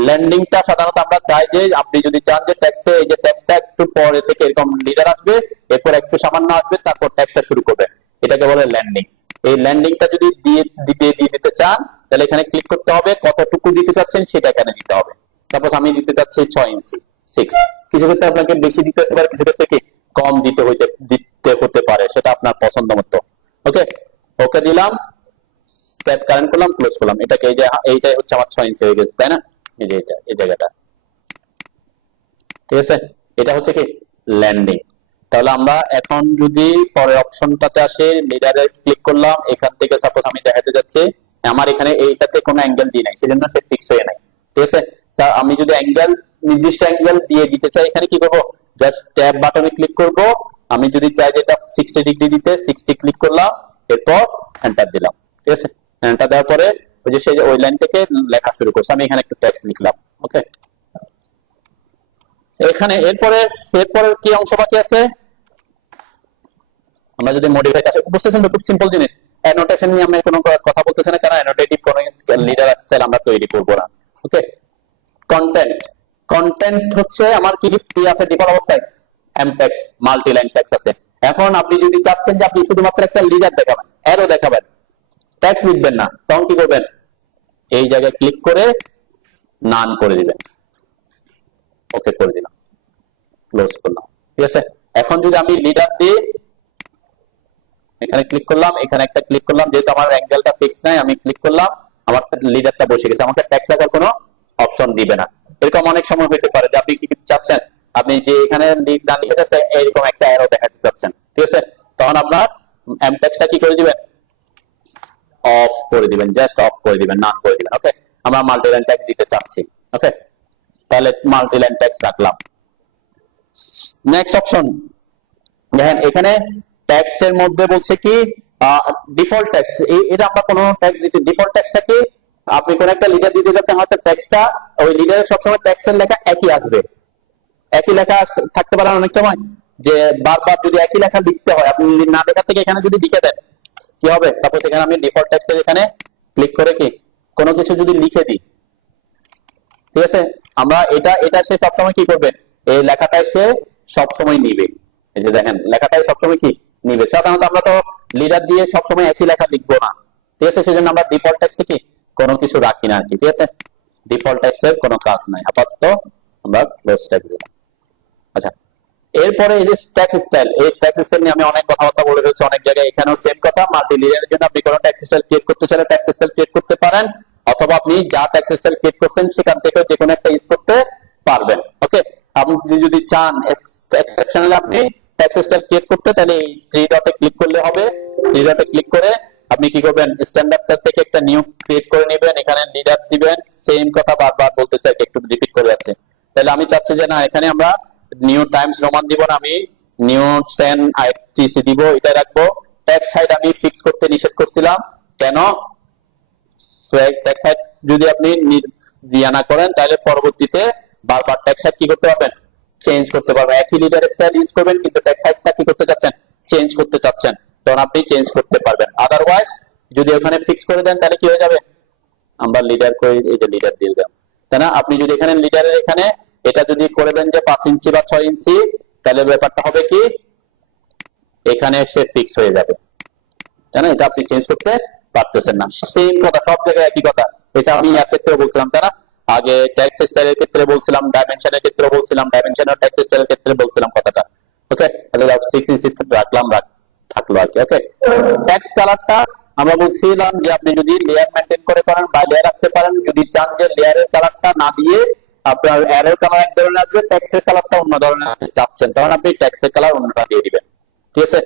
ল্যান্ডিংটা সাধারণত আমরা চাই যে আপনি যদি চান যে টেক্সটে, এই যে টেক্সটটা একটু পরে থেকে এরকম লিডার আসবে, এরপর একটু সামান্য আসবে, তারপর টেক্সটটা শুরু করবে, এটাকে বলে ল্যান্ডিং। এই ল্যান্ডিংটা যদি দিয়ে দিতে চান তাহলে এখানে ক্লিক করতে হবে, কতটুকু দিতে চাচ্ছেন সেটা এখানে দিতে হবে। সাপোজ আমি দিতে চাচ্ছি 6 ইঞ্চি, 6, কিছু ক্ষেত্রে আপনাকে বেশি দিতে হতে পারে, কিছু ক্ষেত্রে কি কম দিতে হতে পারে, সেটা আপনার পছন্দ মতো, ওকে। ওকে দিলাম, সেট কারেন্ট করলাম, ক্লোজ করলাম, এটাকে এই যে এইটাই হচ্ছে আমার 6 ইঞ্চি হয়ে গেছে, তাই না, এই যে এটা এই জায়গাটা, ঠিক আছে, এটা হচ্ছে কি ল্যান্ডিং। তাহলে আমরা এখন যদি পরের অপশনটাতে আসি, লিডারে ক্লিক করলাম, এখান থেকে সাপোজ আমি দেখাতে যাচ্ছি আমার এখানে এইটাতে কোনো অ্যাঙ্গেল দিয়ে নাই, সেজন্য সে ফিক্স হয়ে নাই, ঠিক আছে। আমি যদি অ্যাঙ্গেল নির্দিষ্ট অ্যাঙ্গেল দিয়ে দিতে চাই, এখানে কি করব, জাস্ট ট্যাব বাটনে ক্লিক করব, আমি যদি চাই যে এটা 60 ডিগ্রি দিতে, 60 ক্লিক করলাম, এরপর এন্টার দিলাম, ঠিক আছে। এন্টার দেওয়ার পরে ওই যে সেই ওই লাইন থেকে লেখা শুরু করছে, আমি এখানে একটু টেক্সট লিখলাম, ওকে। এখানে এরপরে কি অংশ বাকি আছে, আমরা যদি মডিফাই বুঝতেছেন তো, খুব সিম্পল জিনিস। অ্যানোটেশন নিয়ে আমরা কোনো কথা বলতেছি না, কারণ অ্যানোটেটিভ কোনো লিডার স্টাইল আমরা তৈরি করব না। ওকে, কন্টেন্ট। কন্টেন্ট হচ্ছে আমার কি আছে ডিফল্ট অবস্থায়, M text, multi line text আছে। এখন আপনি যদি চাচ্ছেন যে আপনি শুধুমাত্র একটা লিডার দেখাবেন, অ্যারো দেখাবেন, টেক্সট লিখবেন না, তখন কি করবেন, এই জায়গায় ক্লিক করে নান করে দিবেন। ওকে করে দিলাম, ক্লোজ করলাম, ঠিক আছে। এখন যদি আমি লিডার দিয়ে এখানে ক্লিক করলাম, এখানে একটা ক্লিক করলাম, যেহেতু আমার অ্যাঙ্গেলটা ফিক্স নাই, আমি ক্লিক করলাম, আমার লিডারটা বসে গেছে, আমাকে টেক্সট লেখার কোনো অপশন দিবে না। এরকম অনেক সময় হতে পারে যে আপনি কি চাচ্ছেন, আপনি যে এখানে ডান দিকে যাচ্ছে এরকম একটা অ্যারো দেখাতে চাচ্ছেন, ঠিক আছে, তখন আপনার এম টেক্সটটা কি করে দিবেন, অফ করে দিবেন, জাস্ট অফ করে দিবেন, নান করে দিবেন। ওকে, আমরা মাল্টি লাইন টেক্সট দিতে চাচ্ছি। ওকে, তাহলে মাল্টি লাইন টেক্সট রাখলাম। নেক্সট অপশন দেখেন, এখানে ট্যাক্স এর মধ্যে বলছে কি ডিফল্ট ট্যাক্স, এটা আমরা কোনো ট্যাক্স দিতে, ডিফল্ট ট্যাক্সটা কি, আপনি কোন একটা লিডার দিতে যাচ্ছেন, হয়তো ট্যাক্সটা ওই লিডারের সবসময় ট্যাক্সের লেখা একই আসবে, একই লেখা থাকতে পারে অনেক সময়, যে বারবার যদি একই লেখা লিখতে হয়, আপনি না লেখার থেকে এখানে যদি লিখে দেন কি হবে, সাপোজ এখানে আমি ডিফল্ট ট্যাক্সের এখানে ক্লিক করে কি কোনো কিছু যদি লিখে দিই, ঠিক আছে, আমরা এটা সে সবসময় কি করবে, এই লেখাটাই সে সবসময় নিবে। এই যে দেখেন লেখাটাই সবসময় কি নিবে। সাধারণত আমরা তো লিডার দিয়ে সবসময় একই লেখা লিখবো না, ঠিক আছে, সেজন্য আমরা ডিফল্ট টেক্সটে কি কোনো কিছু রাখি না আর কি, ঠিক আছে, ডিফল্ট টেক্সটের কোনো কাজ নাই, আপাতত আমরা ক্লোজ টেক্সট দিলাম। আচ্ছা, এরপরে এই যে টেক্সট স্টাইল, এই টেক্সট স্টাইল নিয়ে আমি অনেক কথাবার্তা বলে রয়েছি অনেক জায়গায়, এখানেও সেম কথা। মাল্টি লিডারের জন্য আপনি কোনো টেক্সট স্টাইল ক্রিয়েট করতে চাইলে টেক্সট স্টাইল ক্রিয়েট করতে পারেন, অথবা আপনি যা টেক্সট স্টাইল ক্রিয়েট করছেন সেখান থেকে যে কোনো একটা ইউজ করতে পারবেন। ওকে, আপনি যদি চান এক্সেপশনালি আপনি টেক্সট স্টাইল ক্রিয়েট করতে, তাহলে এই থ্রি ডটে ক্লিক করলে হবে। থ্রি ডটে ক্লিক করে আপনি কি করবেন, স্ট্যান্ডার্ড থেকে একটা নিউ ক্রিয়েট করে নেবেন, এখানে লিডার দিবেন, সেম কথা বারবার বলতেছে, একটু রিপিট করে যাচ্ছে। তাহলে আমি চাচ্ছি যে না, এখানে আমরা নিউ টাইমস রোমান দিব না, আমি নিউ সেন আইটিসি দিব, এটা রাখবো। ট্যাক্স হাইট আমি ফিক্স করতে নিষেধ করছিলাম, কেন, ট্যাক্স হাইট যদি আপনি দিয়া না করেন তাহলে পরবর্তীতে বারবার ট্যাক্স হাইট কি করতে পারবেন, চেঞ্জ করতে পারবেন। একই লিডার স্টাইল ইউজ করবেন, কিন্তু ট্যাক্স হাইটটা কি করতে চাচ্ছেন, চেঞ্জ করতে চাচ্ছেন, তখন আপনি চেঞ্জ করতে পারবেন। আদারওয়াইজ যদি ওখানে ফিক্স করে দেন তাহলে কি হয়ে যাবে, আমরা লিডার করে এই যে লিডার দিয়ে দিলাম, তাই না। আপনি যদি এখানে লিডারের এখানে এটা যদি করে দেন যে 5 ইঞ্চি বা 6 ইঞ্চি, তাহলে ব্যাপারটা হবে কি, এখানে সে ফিক্স হয়ে যাবে, তাই না, এটা আপনি চেঞ্জ করতে পারতেছেন না। সেম কথা সব জায়গায় একই কথা, এটা আমি এর ক্ষেত্রে বলছিলাম, তাই না, আগে ট্যাক্স স্টাইলের ক্ষেত্রে বলছিলাম, ডাইমেনশনের ক্ষেত্রে বলছিলাম, ডাইমেনশনের ট্যাক্স স্টাইলের ক্ষেত্রে বলছিলাম কথাটা। ওকে, তাহলে 6 ইঞ্চি রাখলাম, থাকলো আর কি। ওকে, ট্যাক্স কালারটা আমরা বলছিলাম যে আপনি যদি লেয়ার মেইনটেইন করে পারেন বা লেয়ার রাখতে পারেন, যদি চান যে লেয়ারের কালারটা না দিয়ে আপনার অ্যারোর কালার এক ধরনের আসবে, ট্যাক্সের কালারটা অন্য ধরনের আসবে চাচ্ছেন, তখন আপনি ট্যাক্সের কালার অন্যটা দিয়ে দিবেন, ঠিক আছে।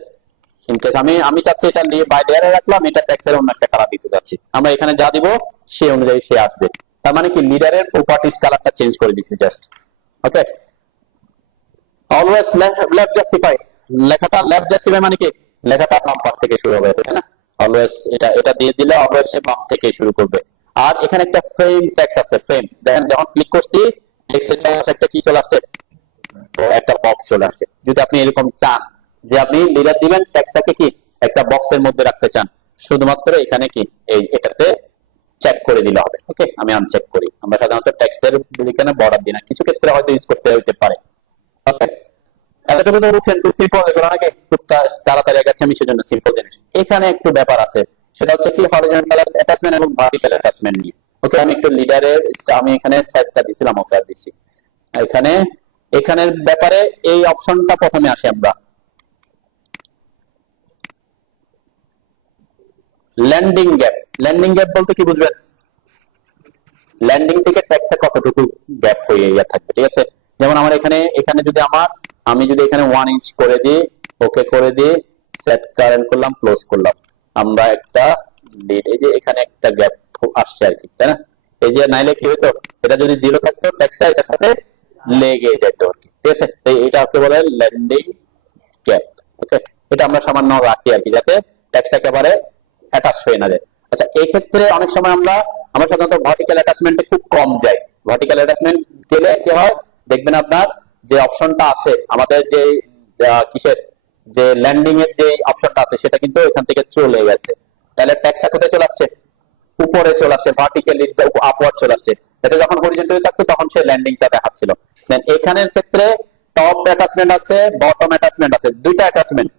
ইনকেস আমি চাচ্ছি এটা নিয়ে বাই লেয়ারে রাখলাম, এটা ট্যাক্সের অন্য একটা কালার দিতে যাচ্ছি, আমরা এখানে যা দিব সেই অনুযায়ী সে আসবে। তার মানে কি লিডারের প্রপার্টিজ কালারটা চেঞ্জ করে দিচ্ছি জাস্ট। ওকে, অলওয়েজ লেফট জাস্টিফাই, লেখাটা লেফট জাস্টিফাই মানে কি, লেখাটা বাম পাশ থেকে শুরু হবে, তাই না, অলওয়েজ এটা দিয়ে দিলে অলওয়েজ সে বাম থেকে শুরু করবে। আর এখানে একটা ফ্রেম টেক্সট আছে, ফ্রেম, দেখেন যখন ক্লিক করছি টেক্সটের একটা কি চলে আসছে, একটা বক্স চলে আসছে। যদি আপনি এরকম চান যে আপনি লিডার দিবেন, টেক্সটটাকে কি একটা বক্সের মধ্যে রাখতে চান, শুধুমাত্র এখানে কি এই এটাতে চেক করে দিলে হবে। ওকে, আমি আনচেক করি, আমরা সাধারণত টেক্সটের এখানে বর্ডার দিই না, কিছু ক্ষেত্রে হয়তো ইউজ করতে হতে পারে। ওকে, এতটুকু তো বুঝছেন, খুব সিম্পল, এগুলো নাকি খুব তাড়াতাড়ি আগাচ্ছে, আমি সেজন্য সিম্পল জিনিস। এখানে একটু ব্যাপার আছে, সেটা হচ্ছে কি হরিজন্টাল অ্যাটাচমেন্ট এবং ভার্টিক্যাল অ্যাটাচমেন্ট নিয়ে। ওকে, আমি একটু লিডারের আমি এখানে সাইজটা দিছিলাম, ওকে আর দিছি এখানের ব্যাপারে এই অপশনটা প্রথমে আসে আমরা, ল্যান্ডিং গ্যাপ। ল্যান্ডিং গ্যাপ বলতে কি বুঝবেন, ল্যান্ডিং থেকে টেক্সটটা কতটুকু গ্যাপ হয়ে থাকবে, ঠিক আছে। যেমন আমার এখানে যদি আমি যদি এখানে 1 ইঞ্চ করে দিই, ওকে করে দিই, সেট কারেন্ট করলাম, ক্লোজ করলাম, আমরা একটা এই যে এখানে একটা গ্যাপ আসছে আর কি, তাই না। এই যে নাইলে কি হতো, এটা যদি 0 থাকতো টেক্সটটা এটার সাথে লেগে যেত আর কি, ঠিক আছে। এটা কি বলে, ল্যান্ডিং গ্যাপ। ওকে, এটা আমরা সামান্য রাখি আর কি, যাতে টেক্সট একেবারে অ্যাটাচ হয়ে না যায়। আচ্ছা, এই ক্ষেত্রে অনেক সময় আমরা সাধারণত ভার্টিক্যাল অ্যাটাচমেন্টে খুব কম যাই। ভার্টিক্যাল অ্যাটাচমেন্ট গেলে কি হয়, দেখবেন আপনার যে অপশনটা আছে আমাদের যে কিসের যে ল্যান্ডিং এর যে অপশনটা আছে সেটা কিন্তু এখান থেকে চলে গেছে। তাহলে টেক্সটটা কোথায় চলে আসছে? উপরে চলে আসছে, ভার্টিক্যালি আপওয়ার্ড চলে আসছে। এটা যখন হরিজন্টালি থাকতো তখন সে ল্যান্ডিংটা দেখাচ্ছিল। দেন এখানের ক্ষেত্রে টপ অ্যাটাচমেন্ট আছে, বটম অ্যাটাচমেন্ট আছে, দুইটা অ্যাটাচমেন্ট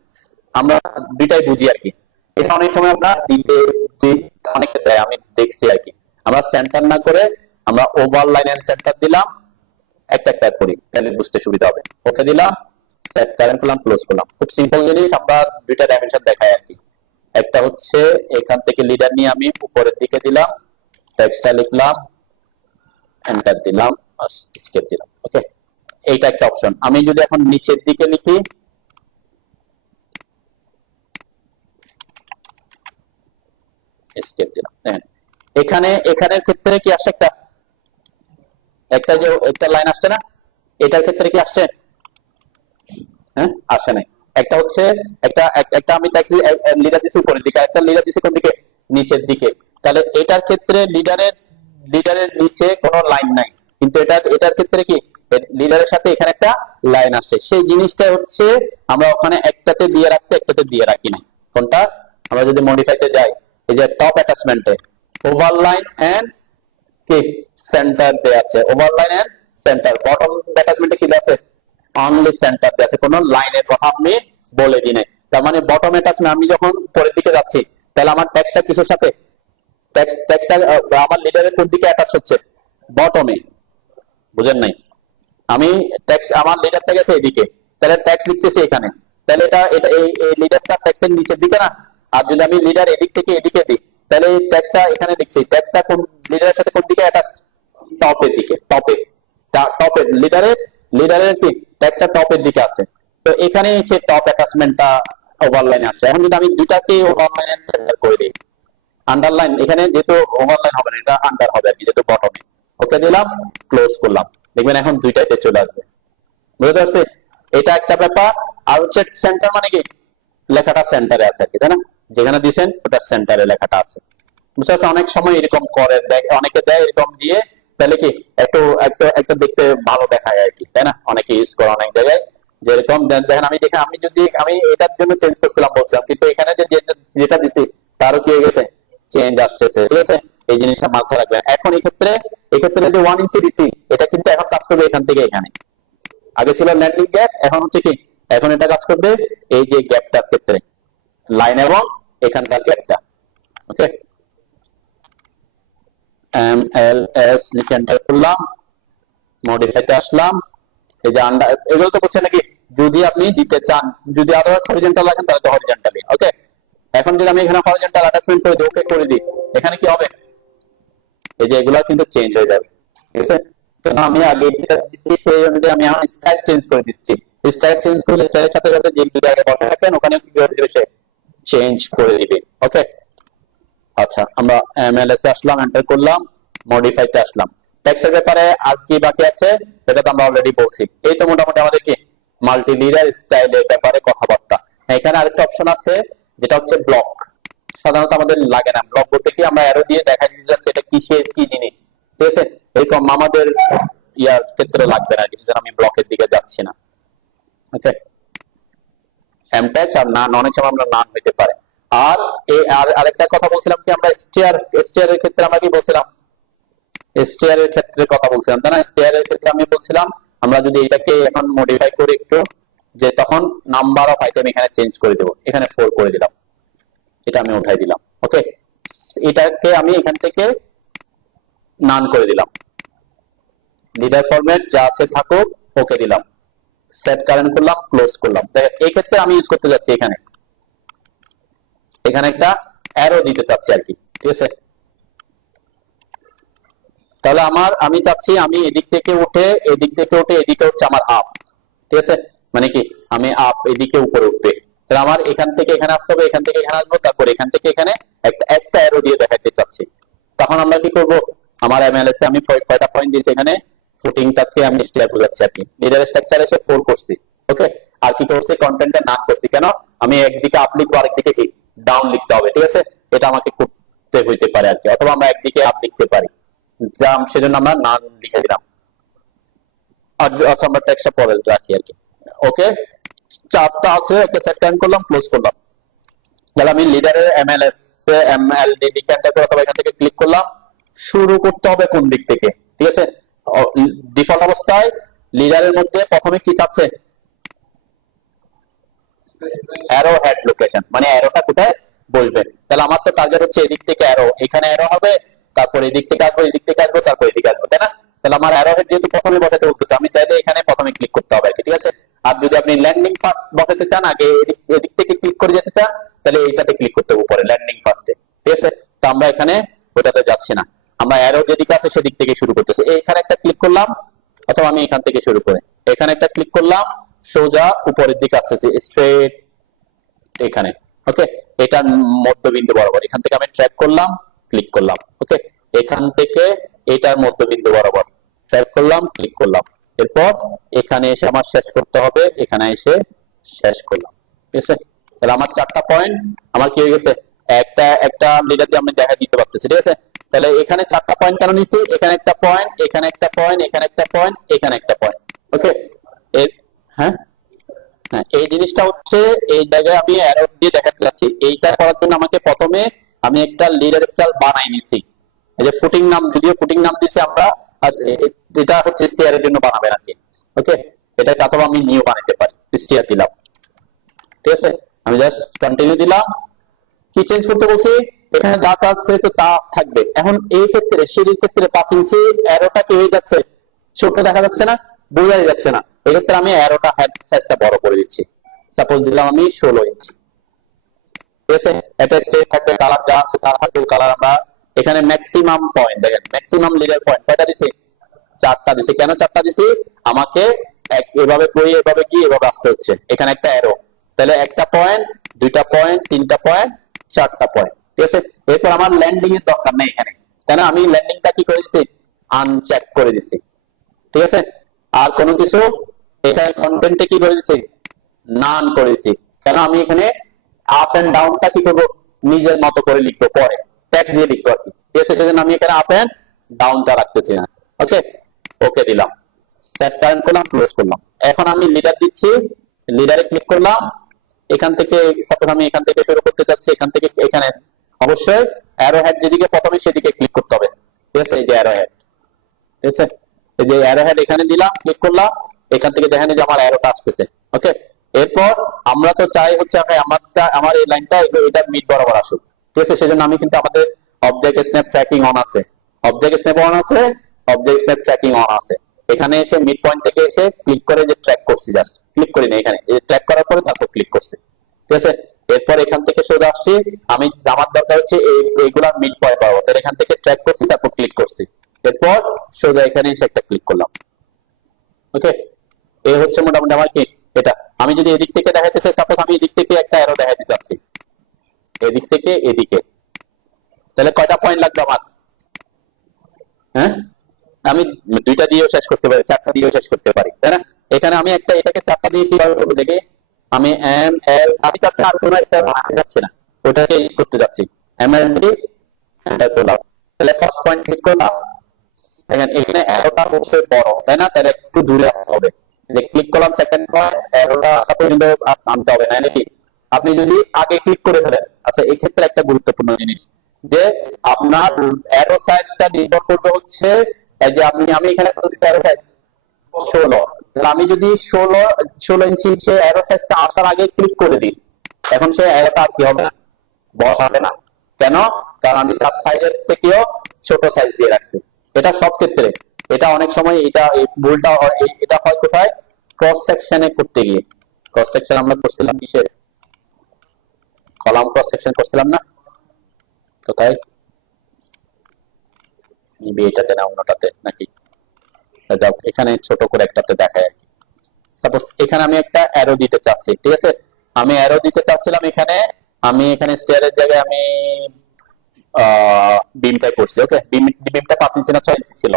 আমরা দুইটাই বুঝি আর কি। এটা অনেক সময় আমরা দিতে অনেক দেয়, আমি দেখছি আর কি। আমরা সেন্টার না করে আমরা ওভার লাইনের সেন্টার দিলাম, একটা একটা করি, তাহলে বুঝতে সুবিধা হবে। ওকে দিলাম, সেট কারেন্ট করলাম, ক্লোজ করলাম। খুব সিম্পল জিনিস, আমরা দুইটা ডাইমেনশন দেখাই আর কি। একটা হচ্ছে এখান থেকে লিডার নিয়ে আমি উপরের দিকে দিলাম, টেক্সটটা লিখলাম, এন্টার দিলাম, স্কেপ দিলাম। ওকে, এইটা একটা অপশন। আমি যদি এখন নিচের দিকে লিখি, স্কেপ দিলাম, দেখেন এখানে এখানের ক্ষেত্রে কি আসছে, একটা একটা যে একটা লাইন আসছে না, এটার ক্ষেত্রে কি আসছে? হ্যাঁ, আসে নাই। একটা হচ্ছে একটা একটা আমি ট্যাক্সি লিডার দিছি উপরের দিকে, একটা লিডার দিছি কোন দিকে? নিচের দিকে। তাহলে এটার ক্ষেত্রে লিডারের নিচে কোনো লাইন নাই, কিন্তু এটার ক্ষেত্রে কি লিডারের সাথে এখানে একটা লাইন আসছে। সেই জিনিসটা হচ্ছে আমরা ওখানে একটাতে দিয়ে রাখছি, একটাতে দিয়ে রাখি নাই। কোনটা? আমরা যদি মডিফাইতে যাই, এই যে টপ অ্যাটাচমেন্টে ওভারলাইন এন্ড কি সেন্টার দেয়া আছে, ওভারলাইন এন্ড সেন্টার। বটম অ্যাটাচমেন্টে কি দেয়া আছে? অনলি সেন্টার দেয়া আছে, কোন লাইনের কথা আমি বলে দিই নাই। তার মানে বটম অ্যাটাচমেন্ট আমি যখন পরের দিকে যাচ্ছি, তাহলে আমার টেক্সটটা কিসের সাথে? টেক্সটটা আমার লিডারের কোন দিকে অ্যাটাচ হচ্ছে? বটমে। বুঝেন নাই? আমি টেক্সট আমার লিডারটা গেছে এদিকে, তাহলে টেক্সট লিখতেছি এখানে, তাহলে এটা এটা এই লিডারটা টেক্সটের নিচের দিকে না? আর যদি আমি লিডার এদিক থেকে এদিকে দিই, তাহলে এই টেক্সটটা এখানে লিখছি, টেক্সটটা কোন লিডারের সাথে কোন দিকে অ্যাটাচ? টপের দিকে। টপের লিডারের কি টেক্সটটা টপের দিকে আছে। তো এখানে সে টপ অ্যাটাচমেন্টটা ওভারলাইনে আসছে। এখন যদি আমি দুইটাকে ওভারলাইনে সেন্টার করে দিই, আন্ডারলাইন এখানে যেহেতু ওভারলাইন হবে না, এটা আন্ডার হবে আর কি, যেহেতু বটমে। ওকে দিলাম, ক্লোজ করলাম, দেখবেন এখন দুইটাতে চলে আসবে। বুঝতে পারছি? এটা একটা ব্যাপার। আর হচ্ছে সেন্টার মানে কি, লেখাটা সেন্টারে আছে আর কি, তাই না? যেখানে দিয়েছেন ওটা সেন্টারে লেখাটা আছে। বুঝতে পারছি? অনেক সময় এরকম করে, অনেকে দেয় এরকম দিয়ে, তাহলে কি একটু একটু একটু দেখতে ভালো দেখায় আর কি, তাই না? অনেকে ইউজ করে অনেক জায়গায়। যেরকম দেখেন, আমি যদি আমি এটার জন্য চেঞ্জ করছিলাম বলছিলাম, কিন্তু এখানে যে যেটা দিছি তারও কি হয়ে গেছে, চেঞ্জ আসতেছে। ঠিক আছে, এই জিনিসটা মাথায় রাখবেন। এখন এক্ষেত্রে যে 1 ইঞ্চি দিছি, এটা কিন্তু এখন কাজ করবে এখান থেকে এখানে। আগে ছিল ল্যান্ডিং গ্যাপ, এখন হচ্ছে কি, এখন এটা কাজ করবে এই যে গ্যাপটার ক্ষেত্রে, লাইন এবং এখানকার গ্যাপটা। ওকে, MLS লিখে এন্টার করলাম, মডিফাইতে আসলাম। এই যে আন্ডার, এগুলো তো বুঝছেন নাকি? যদি আপনি দিতে চান, যদি আদারওয়াইজ হরিজন্টাল রাখেন তাহলে তো হরিজন্টালি। ওকে, এখন যদি আমি এখানে হরিজন্টাল অ্যাটাচমেন্ট করে দিই, ওকে করে দিই, এখানে কি হবে? এই যে এগুলা কিন্তু চেঞ্জ হয়ে যাবে। ঠিক আছে, তো আমি আগে যেটা দিচ্ছি সেই অনুযায়ী আমি এখন স্টাইল চেঞ্জ করে দিচ্ছি। স্টাইল চেঞ্জ করলে স্টাইলের সাথে সাথে যে দুটো আগে বসে রাখেন ওখানে কি করে দিবে, সে চেঞ্জ করে দিবে। ওকে, আচ্ছা, আমরা MLS এ আসলাম, এন্টার করলাম, মডিফাইতে আসলাম। টেক্সটের ব্যাপারে আর কি বাকি আছে সেটা তো আমরা অলরেডি বলছি। এই তো মোটামুটি আমাদের কি মাল্টি লিডার স্টাইলের ব্যাপারে কথাবার্তা। এখানে আরেকটা অপশন আছে যেটা হচ্ছে ব্লক। সাধারণত আমাদের লাগে না ব্লক বলতে, কি আমরা অ্যারো দিয়ে দেখা দিতে যাচ্ছে এটা কিসের কি জিনিস। ঠিক আছে, এরকম আমাদের ইয়ার ক্ষেত্রে লাগবে না, কিছু আমি ব্লকের দিকে যাচ্ছি না। ওকে, এমটেক্স আর না অনেক সময় আমরা নাম হইতে পারে। আর আরেকটা কথা বলছিলাম কি, আমরা স্টেয়ারের ক্ষেত্রে আমরা কি বলছিলাম? স্টেয়ারের ক্ষেত্রে কথা বলছিলাম, তাই না? স্টেয়ারের ক্ষেত্রে আমি বলছিলাম আমরা যদি এটাকে এখন মডিফাই করি একটু, যে তখন নাম্বার অফ আইটেম এখানে চেঞ্জ করে দেব, এখানে 4 করে দিলাম, এটা আমি উঠাই দিলাম। ওকে, এটাকে আমি এখান থেকে নান করে দিলাম, লিডার ফরম্যাট যা আছে থাকুক, ওকে দিলাম, সেট কারেন্ট করলাম, ক্লোজ করলাম। দেখেন এই ক্ষেত্রে আমি ইউজ করতে যাচ্ছি এখানে একটা অ্যারো দিতে চাচ্ছি আর কি। ঠিক আছে, তাহলে আমি চাচ্ছি আমি এদিক থেকে উঠে এদিকে হচ্ছে আমার আপ। ঠিক আছে, মানে কি আমি আপ এদিকে উপরে উঠবে, তাহলে আমার এখান থেকে এখানে আসতে হবে, এখান থেকে এখানে আসবো, তারপর এখান থেকে এখানে একটা অ্যারো দিয়ে দেখাতে চাচ্ছি। তখন আমরা কি করব, আমার MLS এ আমি কয়টা পয়েন্ট দিয়েছি, এখানে ফুটিংটাকে আমি স্টেয়ার বোঝাচ্ছি আর কি। লিডার স্ট্রাকচার এসে 4 করছি। ওকে, আর কি করছি, কন্টেন্টে নাম করছি। কেন? আমি একদিকে আপ লিখবো, আরেকদিকে কি ডাউন লিখতে হবে। ঠিক আছে, এটা আমাকে করতে হইতে পারে আর কি, অথবা আমরা একদিকে আপ লিখতে পারি, সেজন্য আমরা নাম লিখে দিলাম। আর আচ্ছা, আমরা টেক্সটটা পরে রাখি আর কি। ওকে, চারটা আছে, ওকে সেট কারেন্ট করলাম, ক্লোজ করলাম। তাহলে আমি লিডারের এমএলএস এমএলডি লিখে এন্টার করে অথবা এখান থেকে ক্লিক করলাম। শুরু করতে হবে কোন দিক থেকে, ঠিক আছে? ডিফল্ট অবস্থায় লিডারের মধ্যে প্রথমে কি চাচ্ছে, অ্যারো হেড লোকেশন, মানে অ্যারোটা কোথায় বসবে। তাহলে আমার তো টার্গেট হচ্ছে এদিক থেকে অ্যারো, এখানে অ্যারো হবে, তারপর এদিক থেকে আসবো, এদিক থেকে আসবো, তারপর এদিকে আসবো, তাই না? তাহলে আমার অ্যারো হেড যেহেতু প্রথমে বসাতে বলতেছে, আমি চাইলে এখানে প্রথমে ক্লিক করতে হবে, ঠিক আছে? আর যদি আপনি ল্যান্ডিং ফার্স্ট বসাতে চান, আগে এদিক থেকে ক্লিক করে যেতে চান, তাহলে এইটাতে ক্লিক করতে হবে উপরে ল্যান্ডিং ফার্স্টে, ঠিক আছে? তো আমরা এখানে ওটাতে যাচ্ছি না, আমরা অ্যারো যেদিকে আছে সেদিক থেকে শুরু করতেছি। এখানে একটা ক্লিক করলাম, অথবা আমি এখান থেকে শুরু করে এখানে একটা ক্লিক করলাম, সোজা উপরের দিকে আসতেছি স্ট্রেট এখানে, ওকে? এটা মধ্যবিন্দু বরাবর, এখান থেকে আমি ট্র্যাক করলাম, ক্লিক করলাম, ওকে? এখান থেকে এটার মধ্যবিন্দু বরাবর ট্র্যাক করলাম, ক্লিক করলাম, এরপর এখানে এসে আমার শেষ করতে হবে, এখানে এসে শেষ করলাম, ঠিক আছে? তাহলে আমার 4টা পয়েন্ট আমার কি হয়ে গেছে, একটা একটা লিডার দিয়ে আমি দেখা দিতে পারতেছি, ঠিক আছে? তাহলে এখানে 4টা পয়েন্ট কেন নিছি, এখানে একটা পয়েন্ট, এখানে একটা পয়েন্ট, এখানে একটা পয়েন্ট, এখানে একটা পয়েন্ট, ওকে? হ্যাঁ হ্যাঁ, এই জিনিসটা হচ্ছে এই জায়গায় আমি অ্যারো দিয়ে দেখাতে যাচ্ছি। এইটা করার জন্য আমাকে প্রথমে আমি একটা লিডার স্টাইল বানাই নিছি, এই যে ফুটিং নাম, যদিও ফুটিং নাম দিয়েছি আমরা, এটা হচ্ছে স্টিয়ারের জন্য বানাবেন আর কি, ওকে? এটাকে অথবা আমি নিউ বানাতে পারি, স্টিয়ার দিলাম, ঠিক আছে? আমি জাস্ট কন্টিনিউ দিলাম। কি চেঞ্জ করতে বলছি, এখানে যা চাচ্ছে তো তা থাকবে। এখন এই ক্ষেত্রে সিঁড়ির ক্ষেত্রে 5 ইঞ্চি অ্যারোটা কি হয়ে যাচ্ছে, ছোট দেখা যাচ্ছে না, বোঝাই যাচ্ছে না। এক্ষেত্রে আমি অ্যারোটা হেড সাইজটা বড় করে দিচ্ছি, সাপোজ দিলাম আমি 16 ইঞ্চি, ঠিক আছে? এটা স্ট্রেট থাকবে, কালার যা আছে তার থাকবে কালার। আমরা এখানে ম্যাক্সিমাম পয়েন্ট দেখেন, ম্যাক্সিমাম লিডার পয়েন্ট কয়টা দিছি, 4টা দিছি। কেন 4টা দিছি, আমাকে এভাবে কই, এভাবে গিয়ে এভাবে আসতে হচ্ছে, এখানে একটা অ্যারো, তাহলে একটা পয়েন্ট, 2টা পয়েন্ট, 3টা পয়েন্ট, 4টা পয়েন্ট, ঠিক আছে? এরপর আমার ল্যান্ডিং এর দরকার নেই এখানে, তাই না? আমি ল্যান্ডিংটা কি করে দিছি, আনচেক করে দিছি, ঠিক আছে? আর কোনো কিছু এখানে কন্টেন্টে কি করে দিছি, নান করেছি। কেন, আমি এখানে আপ এন্ড ডাউনটা কি করবো, নিজের মতো করে লিখবো, পরে টেক্সট দিয়ে লিখবো আর কি, ঠিক আছে? সেজন্য আমি এখানে আপ এন্ড ডাউনটা রাখতেছি না, ওকে? ওকে দিলাম, সেট কারেন্ট করলাম, ক্লোজ করলাম। এখন আমি লিডার দিচ্ছি, লিডারে ক্লিক করলাম, এখান থেকে সাপোজ আমি এখান থেকে শুরু করতে চাচ্ছি, এখান থেকে এখানে অবশ্যই অ্যারো হেড যেদিকে প্রথমে সেদিকে ক্লিক করতে হবে, ঠিক আছে? এই যে অ্যারো হেড, ঠিক আছে? এই যে অ্যারো হেড এখানে দিলাম, ক্লিক করলাম, এখান থেকে দেখেন যে আমার অ্যারোটা আসতেছে, ওকে? এরপর আমরা তো চাই হচ্ছে আমার এই লাইনটা এটা মিড বরাবর আসুক, ঠিক আছে? সেজন্য আমি কিন্তু আমাদের অবজেক্ট স্ন্যাপ ট্র্যাকিং অন আছে, অবজেক্ট স্ন্যাপ অন আছে, অবজেক্ট স্ন্যাপ ট্র্যাকিং অন আছে। এখানে এসে মিড পয়েন্ট থেকে এসে ক্লিক করে যে ট্র্যাক করছি, জাস্ট ক্লিক করি না, এখানে ট্র্যাক করার পরে তারপর ক্লিক করছি, ঠিক আছে? এরপর এখান থেকে সোজা আসছি, আমি আমার দরকার হচ্ছে এইগুলা মিড পয়েন্ট পাবো, তাহলে এখান থেকে ট্র্যাক করছি, তারপর ক্লিক করছি, এরপর সোজা এখানে এসে একটা ক্লিক করলাম, ওকে? এই হচ্ছে মোটামুটি আমার কি এটা। আমি যদি এদিক থেকে দেখাতে চাই, সাপোজ আমি এদিক থেকে একটা অ্যারো দেখাতে চাচ্ছি, এদিক থেকে এদিকে, তাহলে কয়টা পয়েন্ট লাগবে আমার, হ্যাঁ? আমি 2টা দিয়েও শেষ করতে পারি, 4টা দিয়েও শেষ করতে পারি, তাই না? এখানে আমি একটা এটাকে 4টা দিয়ে কিভাবে করবো দেখি, আমি এম এল আমি চাচ্ছি আর কোনো একটা বানাতে যাচ্ছি না, ওটাকে ইউজ করতে যাচ্ছি, এম এল ডি এন্টার করলাম, তাহলে ফার্স্ট পয়েন্ট ক্লিক করলাম, দেখেন এখানে অ্যারোটা অবশ্যই বড়, তাই না? তাহলে একটু দূরে আসতে হবে, যে ক্লিক করলাম সেকেন্ড পয়েন্ট, অ্যারোটা সাথে কিন্তু আনতে হবে না নাকি? আপনি যদি আগে ক্লিক করে ফেলেন, আচ্ছা এই ক্ষেত্রে একটা গুরুত্বপূর্ণ জিনিস, যে আপনার অ্যারো সাইজটা নির্ভর করবে হচ্ছে, এই যে আমি এখানে কত দিচ্ছি অ্যারো সাইজ 16, তাহলে আমি যদি 16 ইঞ্চি সে অ্যারো সাইজটা আসার আগে ক্লিক করে দিই, এখন সে অ্যারোটা আর কি হবে না, বসাবে না। কেন, কারণ আমি তার সাইজের থেকেও ছোট সাইজ দিয়ে রাখছি। এটা সব ক্ষেত্রে, এটা অনেক সময় এটা ভুলটা হয়, এটা হয় কোথায়, ক্রস সেকশনে করতে গিয়ে। ক্রস সেকশন আমরা করছিলাম কিসের, কলাম ক্রস সেকশন করছিলাম না, কোথায়, এটাতে না অন্যটাতে নাকি, যাও এখানে ছোট করে একটাতে দেখায় আর কি। সাপোজ এখানে আমি একটা অ্যারো দিতে চাচ্ছি, ঠিক আছে? আমি অ্যারো দিতে চাচ্ছিলাম এখানে, আমি এখানে স্টেয়ারের জায়গায় আমি বিমটা করছি, ওকে? বিমটা 5 ইঞ্চি না 6 ইঞ্চি ছিল,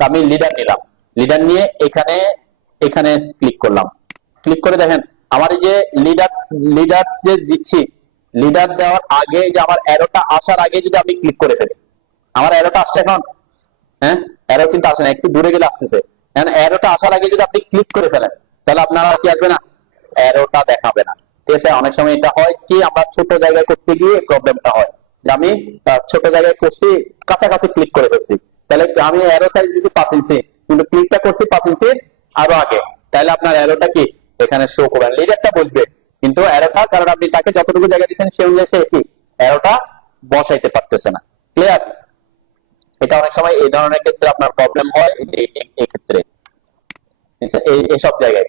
তো আমি লিডার নিলাম, লিডার নিয়ে এখানে এখানে ক্লিক করলাম, ক্লিক করে দেখেন আমার এই যে লিডার যে দিচ্ছি, লিডার দেওয়ার আগে যে আমার অ্যারোটা আসার আগে যদি আমি ক্লিক করে ফেলি, আমার অ্যারোটা আসছে এখন, হ্যাঁ? অ্যারো কিন্তু আসে না, একটু দূরে গেলে আসতেছে। এখন অ্যারোটা আসার আগে যদি আপনি ক্লিক করে ফেলেন, তাহলে আপনারা কি আসবে না, অ্যারোটা দেখাবে না, ঠিক আছে। অনেক সময় এটা হয় কি আমরা ছোট জায়গায় করতে গিয়ে প্রবলেমটা হয় যে আমি ছোট জায়গায় করছি, কাছাকাছি ক্লিক করে ফেলছি, তাহলে আমি অ্যারো সাইজ দিছি 5 ইঞ্চি কিন্তু ক্লিকটা করছি 5 ইঞ্চি আরো আগে, তাহলে আপনার অ্যারোটা কি এখানে শো করবেন, লিডারটা বসবে কিন্তু অ্যারোটা, কারণ আপনি তাকে যতটুকু জায়গা দিচ্ছেন সে অনুযায়ী সে কি অ্যারোটা বসাইতে পারতেছে না। ক্লিয়ার? এটা অনেক সময় এই ধরনের ক্ষেত্রে আপনার প্রবলেম হয় এই ক্ষেত্রে, এইসব জায়গায়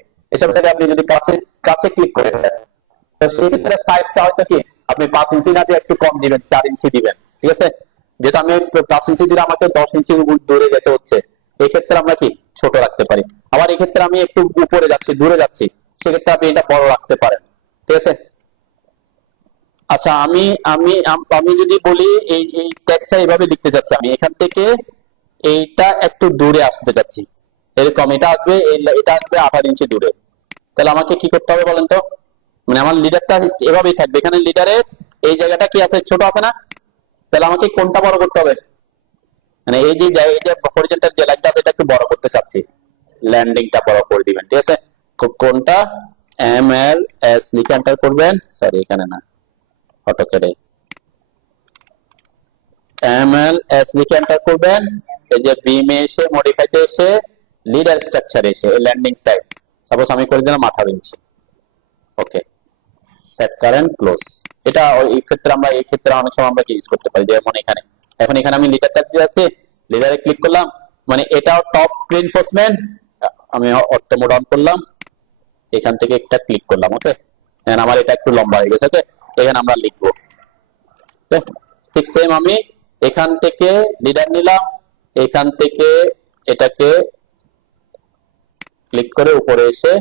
আপনি যদি কাছে কাছে ক্লিক করে দেন তো সেক্ষেত্রে সাইজটা হয়তো কি আপনি 5 ইঞ্চি না দিয়ে একটু কম দিবেন, 4 ইঞ্চি দিবেন। ঠিক আছে, যেহেতু আমি 5 ইঞ্চি দিলে আমাকে 10 ইঞ্চি দূরে যেতে হচ্ছে, এই ক্ষেত্রে আমরা কি ছোট রাখতে পারি। আবার এই ক্ষেত্রে আমি একটু উপরে যাচ্ছি, দূরে যাচ্ছি, সেক্ষেত্রে আপনি এটা বড় রাখতে পারেন। ঠিক আছে। আচ্ছা, আমি আমি আমি যদি বলি এই এই টেক্সটটা এইভাবে লিখতে যাচ্ছি, আমি এখান থেকে এইটা একটু দূরে আসতে যাচ্ছি, এরকম এটা আসবে, এটা আসবে 18 ইঞ্চি দূরে, তাহলে আমাকে কি করতে হবে বলেন তো? মানে আমার লিডারটা এভাবেই থাকবে, এখানে লিডারের এই জায়গাটা কি আছে, ছোট আছে না, তাহলে আমাকে কোনটা বড় করতে হবে? মানে এই যে হরিজন্টাল যে লাইনটা আছে এটা একটু বড় করতে চাচ্ছি, ল্যান্ডিংটা বড় করে দিবেন। ঠিক আছে, কোনটা? এম এল এস লিখে এন্টার করবেন, সরি এখানে না, অটোক্যাডে এম এল এস লিখে এন্টার করবেন। এই যে বিমে এসে মডিফাইতে এসে লিডার স্ট্রাকচারে এসে ল্যান্ডিং সাইজ সাপোজ আমি করে দিলাম 18 ইঞ্চি। ওকে, সেট কারেন্ট ক্লোজ। এটা এই ক্ষেত্রে আমরা অনেক সময় আমরা কি ইউজ করতে পারি, যেমন এখানে এখন এখানে আমি লিডারটা দিয়ে যাচ্ছি, লিডারে ক্লিক করলাম, মানে এটাও টপ রিইনফোর্সমেন্ট, আমি অটো মোড অন করলাম, এখান থেকে একটা ক্লিক করলাম। ওকে, এখন আমার এটা একটু লম্বা হয়ে গেছে। ওকে, এখানে আমরা লিখবো। ওকে, ঠিক সেম আমি এখান থেকে লিডার নিলাম, এখান থেকে এটাকে ক্লিক করে উপরে এসে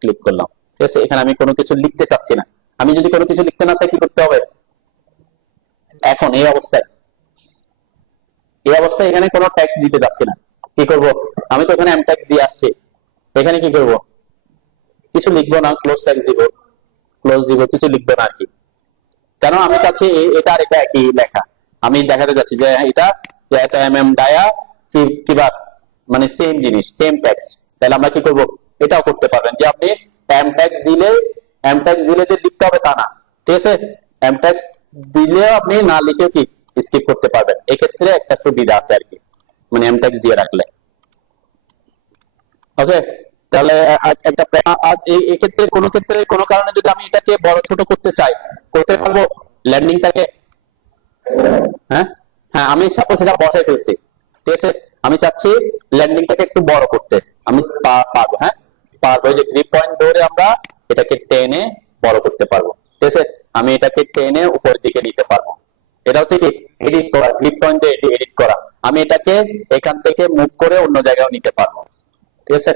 ক্লিক করলাম। ঠিক আছে, এখানে আমি কোনো কিছু লিখতে চাচ্ছি না। আমি যদি কোনো কিছু লিখতে না চাই কি করতে হবে? এখন এই অবস্থায় এখানে কোনো ট্যাক্স দিতে যাচ্ছি না, কি করব? আমি তো এখানে এম ট্যাক্স দিয়ে আসছি, এখানে কি করব? কিছু লিখবো না, ক্লোজ ট্যাক্স দিব, কিছু লিখবো না আর কি। কেন? আমি চাচ্ছি এটা আর এটা একই লেখা, আমি দেখাতে যাচ্ছি যে এটা এম এম ডায়া কিবা মানে সেম জিনিস, সেম ট্যাক্স। তাহলে আমরা কি করব? এটাও করতে পারবেন যে আপনি এম ট্যাক্স দিলে যে লিখতে হবে তা না। ঠিক আছে, এম ট্যাক্স দিলেও আপনি না লিখেও কি স্কিপ করতে পারবেন, এক্ষেত্রে একটা সুবিধা আছে আর কি, মানে এম ট্যাক্স দিয়ে রাখলে। ওকে, তাহলে একটা আজ এই ক্ষেত্রে কোনো কারণে যদি আমি এটাকে বড় ছোট করতে চাই, করতে পারবো ল্যান্ডিংটাকে? হ্যাঁ হ্যাঁ, আমি সাপোজ এটা বসাই ফেলছি। ঠিক আছে, আমি চাচ্ছি ল্যান্ডিংটাকে একটু বড় করতে, আমি পারবো। হ্যাঁ পারবো, এই যে গ্রিপ পয়েন্ট ধরে আমরা এটাকে টেনে বড় করতে পারবো। ঠিক আছে, আমি এটাকে টেনে উপরের দিকে নিতে পারবো। এটা হচ্ছে কি এডিট করা, গ্রিপ পয়েন্ট দিয়ে এডিট করা। আমি এটাকে এখান থেকে মুভ করে অন্য জায়গায় নিতে পারবো। ঠিক আছে,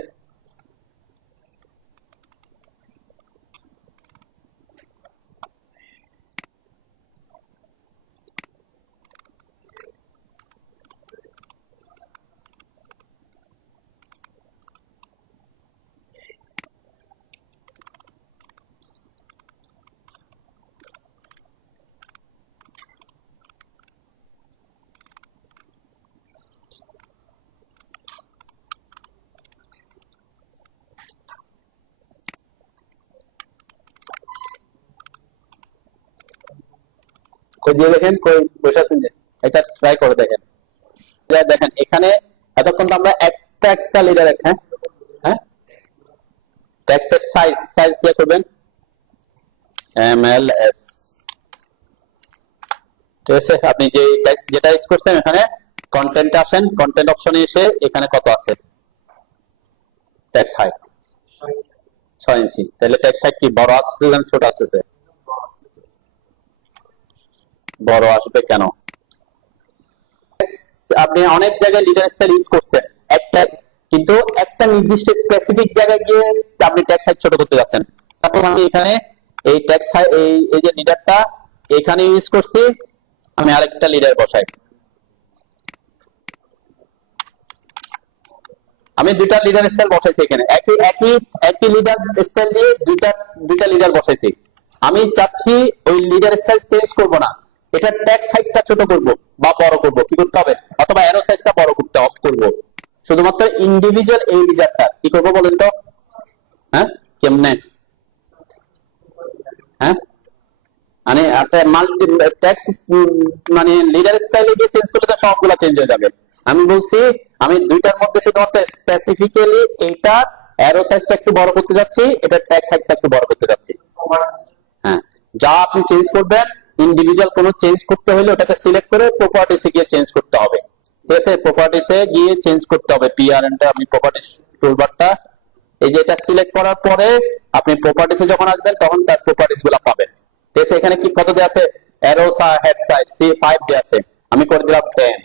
কই দিয়ে দেখেন, কই বসে আছেন যে এটা ট্রাই করে দেখেন। দেখেন এখানে এতক্ষণ তো আমরা একটা লিডার হ্যাঁ হ্যাঁ ট্যাক্সের সাইজ দিয়ে করবেন MLS। ঠিক আছে, আপনি যে ট্যাক্স যেটা ইউজ করছেন এখানে কন্টেন্টে আসেন, কন্টেন্ট অপশনে এসে এখানে কত আছে ট্যাক্স হাইট 6 ইঞ্চি। তাহলে ট্যাক্স হাইট কি বড় আসছে না ছোট আসছে? বড় আসবে। কেন? আপনি অনেক জায়গায় লিডার স্টাইল ইউজ করছেন একটা, কিন্তু একটা নির্দিষ্ট স্পেসিফিক জায়গায় গিয়ে আপনি ট্যাক্স হাইট ছোট করতে যাচ্ছেন। সাপোজ আমি এখানে এই ট্যাক্স এই যে লিডারটা এখানে ইউজ করছি, আমি আরেকটা লিডার বসাই, আমি দুইটা লিডার স্টাইল বসাইছি এখানে, একই লিডার স্টাইল দিয়ে দুইটা লিডার বসাইছি। আমি চাচ্ছি ওই লিডার স্টাইল চেঞ্জ করব না, এটা ট্যাক্স হাইটটা ছোট করব বা বড় করব, কি করতে হবে? অথবা অ্যারো সাইজটা বড় করতে অফ করব, শুধুমাত্র ইন্ডিভিজুয়াল এই লিডারটা কি করব বলেন তো? হ্যাঁ কেমনে? হ্যাঁ, মানে আপনার মাল্টি টেক্সট মানে লিডার স্টাইলে গিয়ে চেঞ্জ করলে তো সবগুলা চেঞ্জ হয়ে যাবে। আমি বলছি আমি দুইটার মধ্যে শুধুমাত্র স্পেসিফিক্যালি এইটা অ্যারো সাইজটা একটু বড় করতে যাচ্ছি, এটা টেক্সট সাইজটা একটু বড় করতে যাচ্ছি। হ্যাঁ, যা আপনি চেঞ্জ করবেন ইন্ডিভিজুয়াল কোনো চেঞ্জ করতে হলে ওটাকে সিলেক্ট করে প্রপার্টিসে গিয়ে চেঞ্জ করতে হবে। ঠিক আছে, প্রপার্টিসে গিয়ে চেঞ্জ করতে হবে। পিআরএনটা আপনি প্রপার্টিস টুলবারটা এই যে এটা সিলেক্ট করার পরে আপনি প্রপার্টিসে যখন আসবেন তখন তার প্রপার্টিস গুলো পাবেন। ঠিক আছে, এখানে কি কত দেয়া আছে, অ্যারো হেড সাইজ C5 দেয়া আছে, আমি করে দিলাম 10।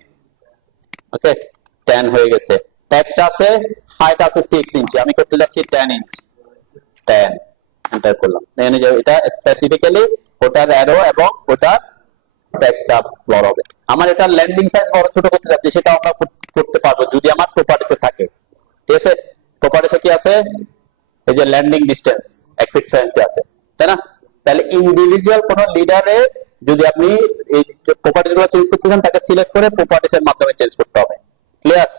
ওকে, 10 হয়ে গেছে। টেক্সট আছে, হাইট আছে 6 ইঞ্চি, আমি করতে যাচ্ছি 10 ইঞ্চ। 10 এন্টার করলাম। এখানে যে এটা স্পেসিফিক্যালি ওটার অ্যারো এবং ওটার টেক্সটটা বড় হবে। আমার এটা ল্যান্ডিং সাইজ বড় ছোট করতে যাচ্ছি, সেটা আমরা করতে পারবো যদি আমার প্রপার্টিসে থাকে। ঠিক আছে, প্রপার্টিসে কি আছে, এই যে ল্যান্ডিং ডিসটেন্স 1 ফিট 6 ইঞ্চি আছে, তাই না? তাহলে ইন্ডিভিজুয়াল কোন লিডারে যদি আপনি এই প্রপার্টিস গুলো চেঞ্জ করতে চান তাকে সিলেক্ট করে প্রপার্টিসের মাধ্যমে চেঞ্জ করতে হবে। ক্লিয়ার?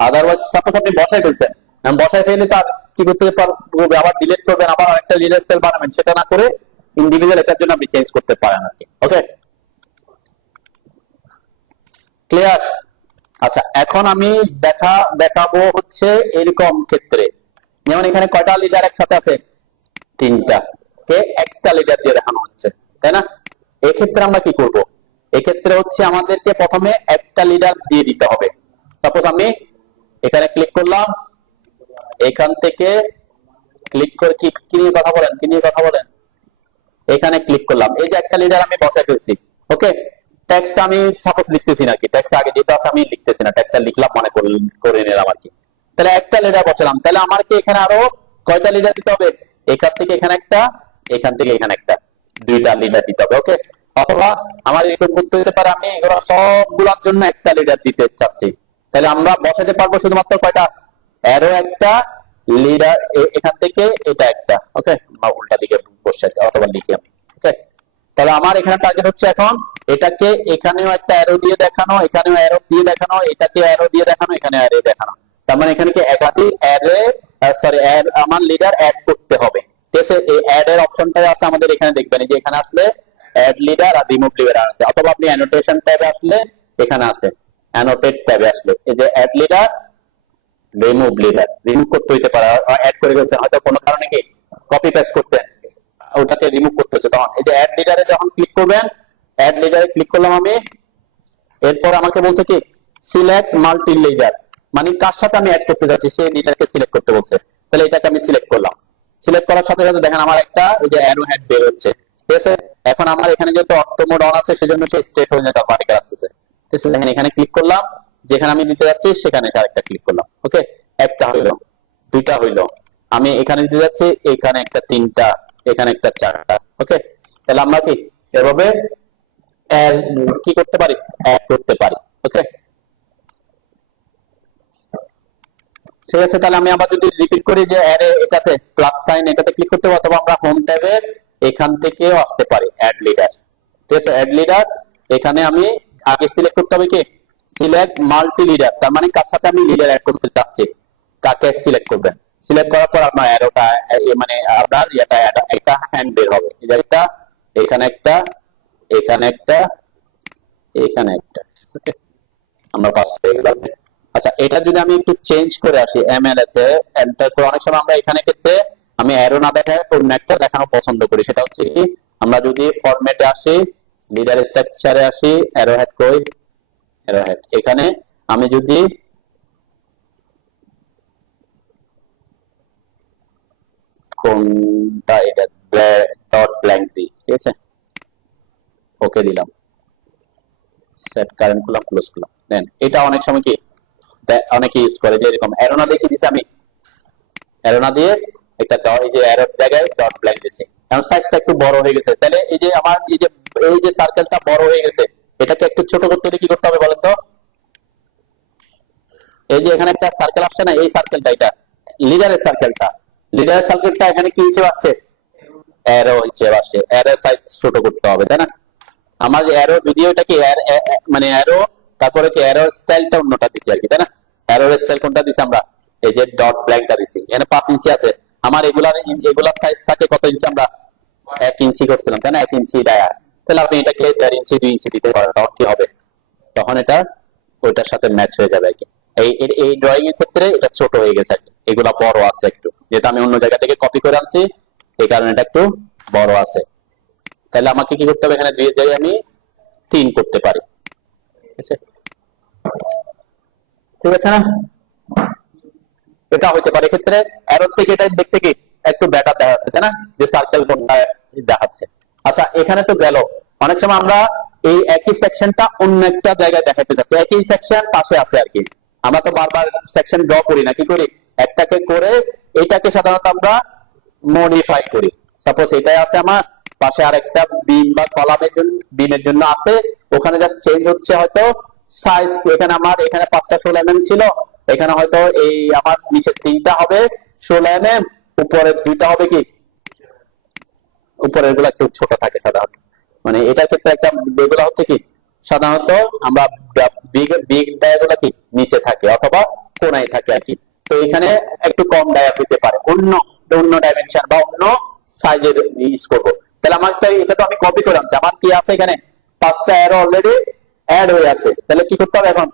আদারওয়াইজ সাপোজ আপনি বসাই ফেলছেন, বসাই ফেলে তার কি করতে পারবেন, আবার ডিলিট করবেন, আবার আরেকটা লিডার স্টাইল বানাবেন, সেটা না করে ইন্ডিভিজুয়াল এটার জন্য আপনি চেঞ্জ করতে পারেন আর কি। ওকে, ক্লিয়ার? আচ্ছা, এখন আমি দেখাবো হচ্ছে এরকম ক্ষেত্রে, যেমন এখানে কয়টা লিডার একসাথে আছে, 3টা কে একটা লিডার দিয়ে দেখানো হচ্ছে, তাই না? এই ক্ষেত্রে আমরা কি করব, এই ক্ষেত্রে হচ্ছে আমাদেরকে প্রথমে একটা লিডার দিয়ে দিতে হবে। সাপোজ আমি এখানে ক্লিক করলাম, এখান থেকে ক্লিক করে কি নিয়ে কথা বলেন, কি নিয়ে কথা বলেন, এখানে ক্লিক করলাম, এই যে একটা লিডার আমি বসাই ফেলছি। ওকে, টেক্সট আমি সাপোজ লিখতেছি না, কি টেক্সট আগে যেটা আছে আমি লিখতেছি না, টেক্সটটা লিখলাম মনে করে নিলাম আর কি। তাহলে একটা লিডার বসালাম, তাহলে আমার কি এখানে আরো কয়টা লিডার দিতে হবে, এখান থেকে এখানে একটা, এখান থেকে এখানে একটা, 2টা লিডার দিতে হবে। ওকে, অথবা আমার এরকম করতে হতে পারে আমি এগুলো সবগুলোর জন্য একটা লিডার দিতে চাচ্ছি, তাহলে আমরা বসাতে পারবো শুধুমাত্র কয়টা, অ্যারো একটা, লিডার এখান থেকে এটা একটা। ওকে, উল্টা দিকে বসে অথবা লিখি আমি। ওকে, তাহলে আমার এখানে টার্গেট হচ্ছে এখন এটাকে এখানেও একটা অ্যারো দিয়ে দেখানো, এখানেও অ্যারো দিয়ে দেখানো, এটাকে অ্যারো দিয়ে দেখানো, এখানে অ্যারো দেখানো। তার মানে এখানে কি একাধিক অ্যারে আমার লিডার অ্যাড করতে হবে। ঠিক আছে, এই অ্যাড এর অপশনটা আছে আমাদের এখানে, দেখবেন যে এখানে আসলে অ্যাড লিডার আর রিমুভ লিডার আছে, অথবা আপনি অ্যানোটেশন ট্যাবে আসলে এখানে আছে, অ্যানোটেট ট্যাবে আসলে এই যে add leader, remove leader, remove করতে হইতে পারে, অ্যাড করে ফেলছেন হয়তো কোনো কারণে, কি কপি পেস্ট করছেন, ওটাকে রিমুভ করতে হচ্ছে, তখন এই যে অ্যাড লিডারে যখন ক্লিক করবেন, অ্যাড লিডারে ক্লিক করলাম আমি, এরপর আমাকে বলছে কি সিলেক্ট মাল্টি লিডার, মানে কার সাথে আমি অ্যাড করতে যাচ্ছি সেই লিডারকে সিলেক্ট করতে বলছে। তাহলে এটাকে আমি সিলেক্ট করলাম, সিলেক্ট করার সাথে সাথে দেখেন আমার একটা এই যে অ্যারো হেড বের হচ্ছে। ঠিক আছে, এখন আমার এখানে যেহেতু অটো মোড অন আছে সেজন্য সে স্ট্রেট হয়ে যায়, ভার্টিক্যাল আসছে। ঠিক আছে, দেখেন এখানে ক্লিক করলাম, যেখানে আমি দিতে যাচ্ছি সেখানে আরেকটা ক্লিক করলাম। ওকে, একটা হইলো, 2টা হইলো, আমি এখানে দিতে যাচ্ছি, এখানে একটা 3টা, এখানে একটা 4টা। ওকে, তাহলে আমরা কি এভাবে কি করতে পারি, অ্যাড করতে পারি। ওকে, ঠিক আছে, তাহলে আমি আবার যদি রিপিট করি যে অ্যারে এটাতে প্লাস সাইন এটাতে ক্লিক করতে হবে, অথবা আমরা হোম ট্যাবে এখান থেকেও আসতে পারি অ্যাড লিডার। ঠিক আছে, অ্যাড লিডার এখানে আমি আগে সিলেক্ট করতে হবে কি সিলেক্ট মাল্টি লিডার, তার মানে কার সাথে আমি লিডার অ্যাড করতে চাচ্ছি তাকে সিলেক্ট করবেন। সিলেক্ট করার পর আপনার অ্যারোটা মানে আপনার এটা একটা হ্যান্ড বের হবে, এটা এখানে একটা, এখানে একটা, এখানে একটা। ওকে, আমরা পাস হয়ে গেলাম। আচ্ছা, এটা যদি আমি একটু চেঞ্জ করে আসি এমএলএস এ এন্টার করে, অনেক সময় আমরা এখানে ক্ষেত্রে আমি অ্যারো না দেখায় অন্য একটা দেখানো পছন্দ করি, সেটা হচ্ছে কি আমরা যদি ফরম্যাটে আসি, লিডার স্ট্রাকচারে আসি, অ্যারো হেড কই, অ্যারো হেড এখানে আমি যদি কোনটা এটা ডট ব্ল্যাঙ্ক দিই, ঠিক আছে, ওকে দিলাম, সেট কারেন্ট করলাম, ক্লোজ করলাম। দেন এটা অনেক সময় কি অনেকে ইউজ করে যে এরকম অ্যারোনা দিয়ে কি দিছি আমি, অ্যারোনা দিয়ে একটা এই যে অ্যারোর জায়গায় ডট ব্ল্যাঙ্ক দিছি, এখন সাইজটা একটু বড় হয়ে গেছে, তাহলে এই যে আমার এই যে সার্কেলটা বড় হয়ে গেছে, এটাকে একটু ছোট করতে হলে কি করতে হবে বলেন তো, এই যে এখানে একটা সার্কেল আসছে না, এই সার্কেলটা, এটা লিডারের সার্কেলটা এখানে কি হিসেবে আসছে, অ্যারো হিসেবে আসছে, অ্যারো সাইজ ছোট করতে হবে, তাই না? আমার অ্যারো যদিও এটা কি মানে অ্যারো, তারপরে কি অ্যারো স্টাইলটা অন্যটা দিছি আর কি, তাই না? অ্যারো স্টাইল কোনটা দিছি আমরা, এই যে ডট ব্ল্যাঙ্কটা দিছি, এখানে 5 ইঞ্চি আছে, আমার এগুলার সাইজ থাকে কত ইঞ্চি, আমরা 1 ইঞ্চি করছিলাম তাই না, 1 ইঞ্চি ডায়া, তাহলে আপনি এটাকে 1.5 ইঞ্চি 2 ইঞ্চি দিতে পারেন, তখন কি হবে, তখন এটা ওইটার সাথে ম্যাচ হয়ে যাবে আর কি। এই ড্রয়িং এর ক্ষেত্রে এটা ছোট হয়ে গেছে আর কি, এগুলা বড় আছে একটু, যেটা আমি অন্য জায়গা থেকে কপি করে আনছি এই কারণে এটা একটু বড় আছে। তাহলে আমাকে কি করতে হবে, এখানে 2 এর জায়গায় আমি 3 করতে পারি, ঠিক আছে, ঠিক আছে না, এটা হইতে পারে। এক্ষেত্রে অ্যারোর থেকে এটা দেখতে কি একটু বেটার দেখা যাচ্ছে তাই না, যে সার্কেল কোনটা দেখাচ্ছে। আচ্ছা এখানে তো গেল, অনেক সময় আমরা এই একই সেকশনটা অন্য একটা জায়গায় দেখাতে চাচ্ছি, একই সেকশন পাশে আছে আর কি, আমরা তো বারবার সেকশন ড্র করি না, কি করি একটাকে করে এটাকে সাধারণত আমরা মডিফাই করি। সাপোজ এটাই আছে আমার পাশে আরেকটা বিম বা কলামের জন্য, বিমের জন্য আছে, ওখানে জাস্ট চেঞ্জ হচ্ছে হয়তো সাইজ, এখানে আমার এখানে 5টা 16 mm ছিল, এখানে হয়তো এই আমার নিচে 3টা হবে 16 mm, উপরে 2টা হবে কি, উপরের গুলো একটু ছোট থাকে সাধারণত, মানে এটার ক্ষেত্রে একটা এগুলো হচ্ছে কি সাধারণত আমরা বিগ ডায়াগুলো কি নিচে থাকে অথবা কোনায় থাকে আর কি, তো এখানে একটু কম ডায়া দিতে পারে, অন্য অন্য ডাইমেনশন বা অন্য সাইজের ইউজ করব। তাহলে আমার এটা তো আমি কপি করে আনছি, আমার কি আছে এখানে 5টা অ্যারো অলরেডি অ্যাড হয়ে আছে, তাহলে কি করতে হবে এখন,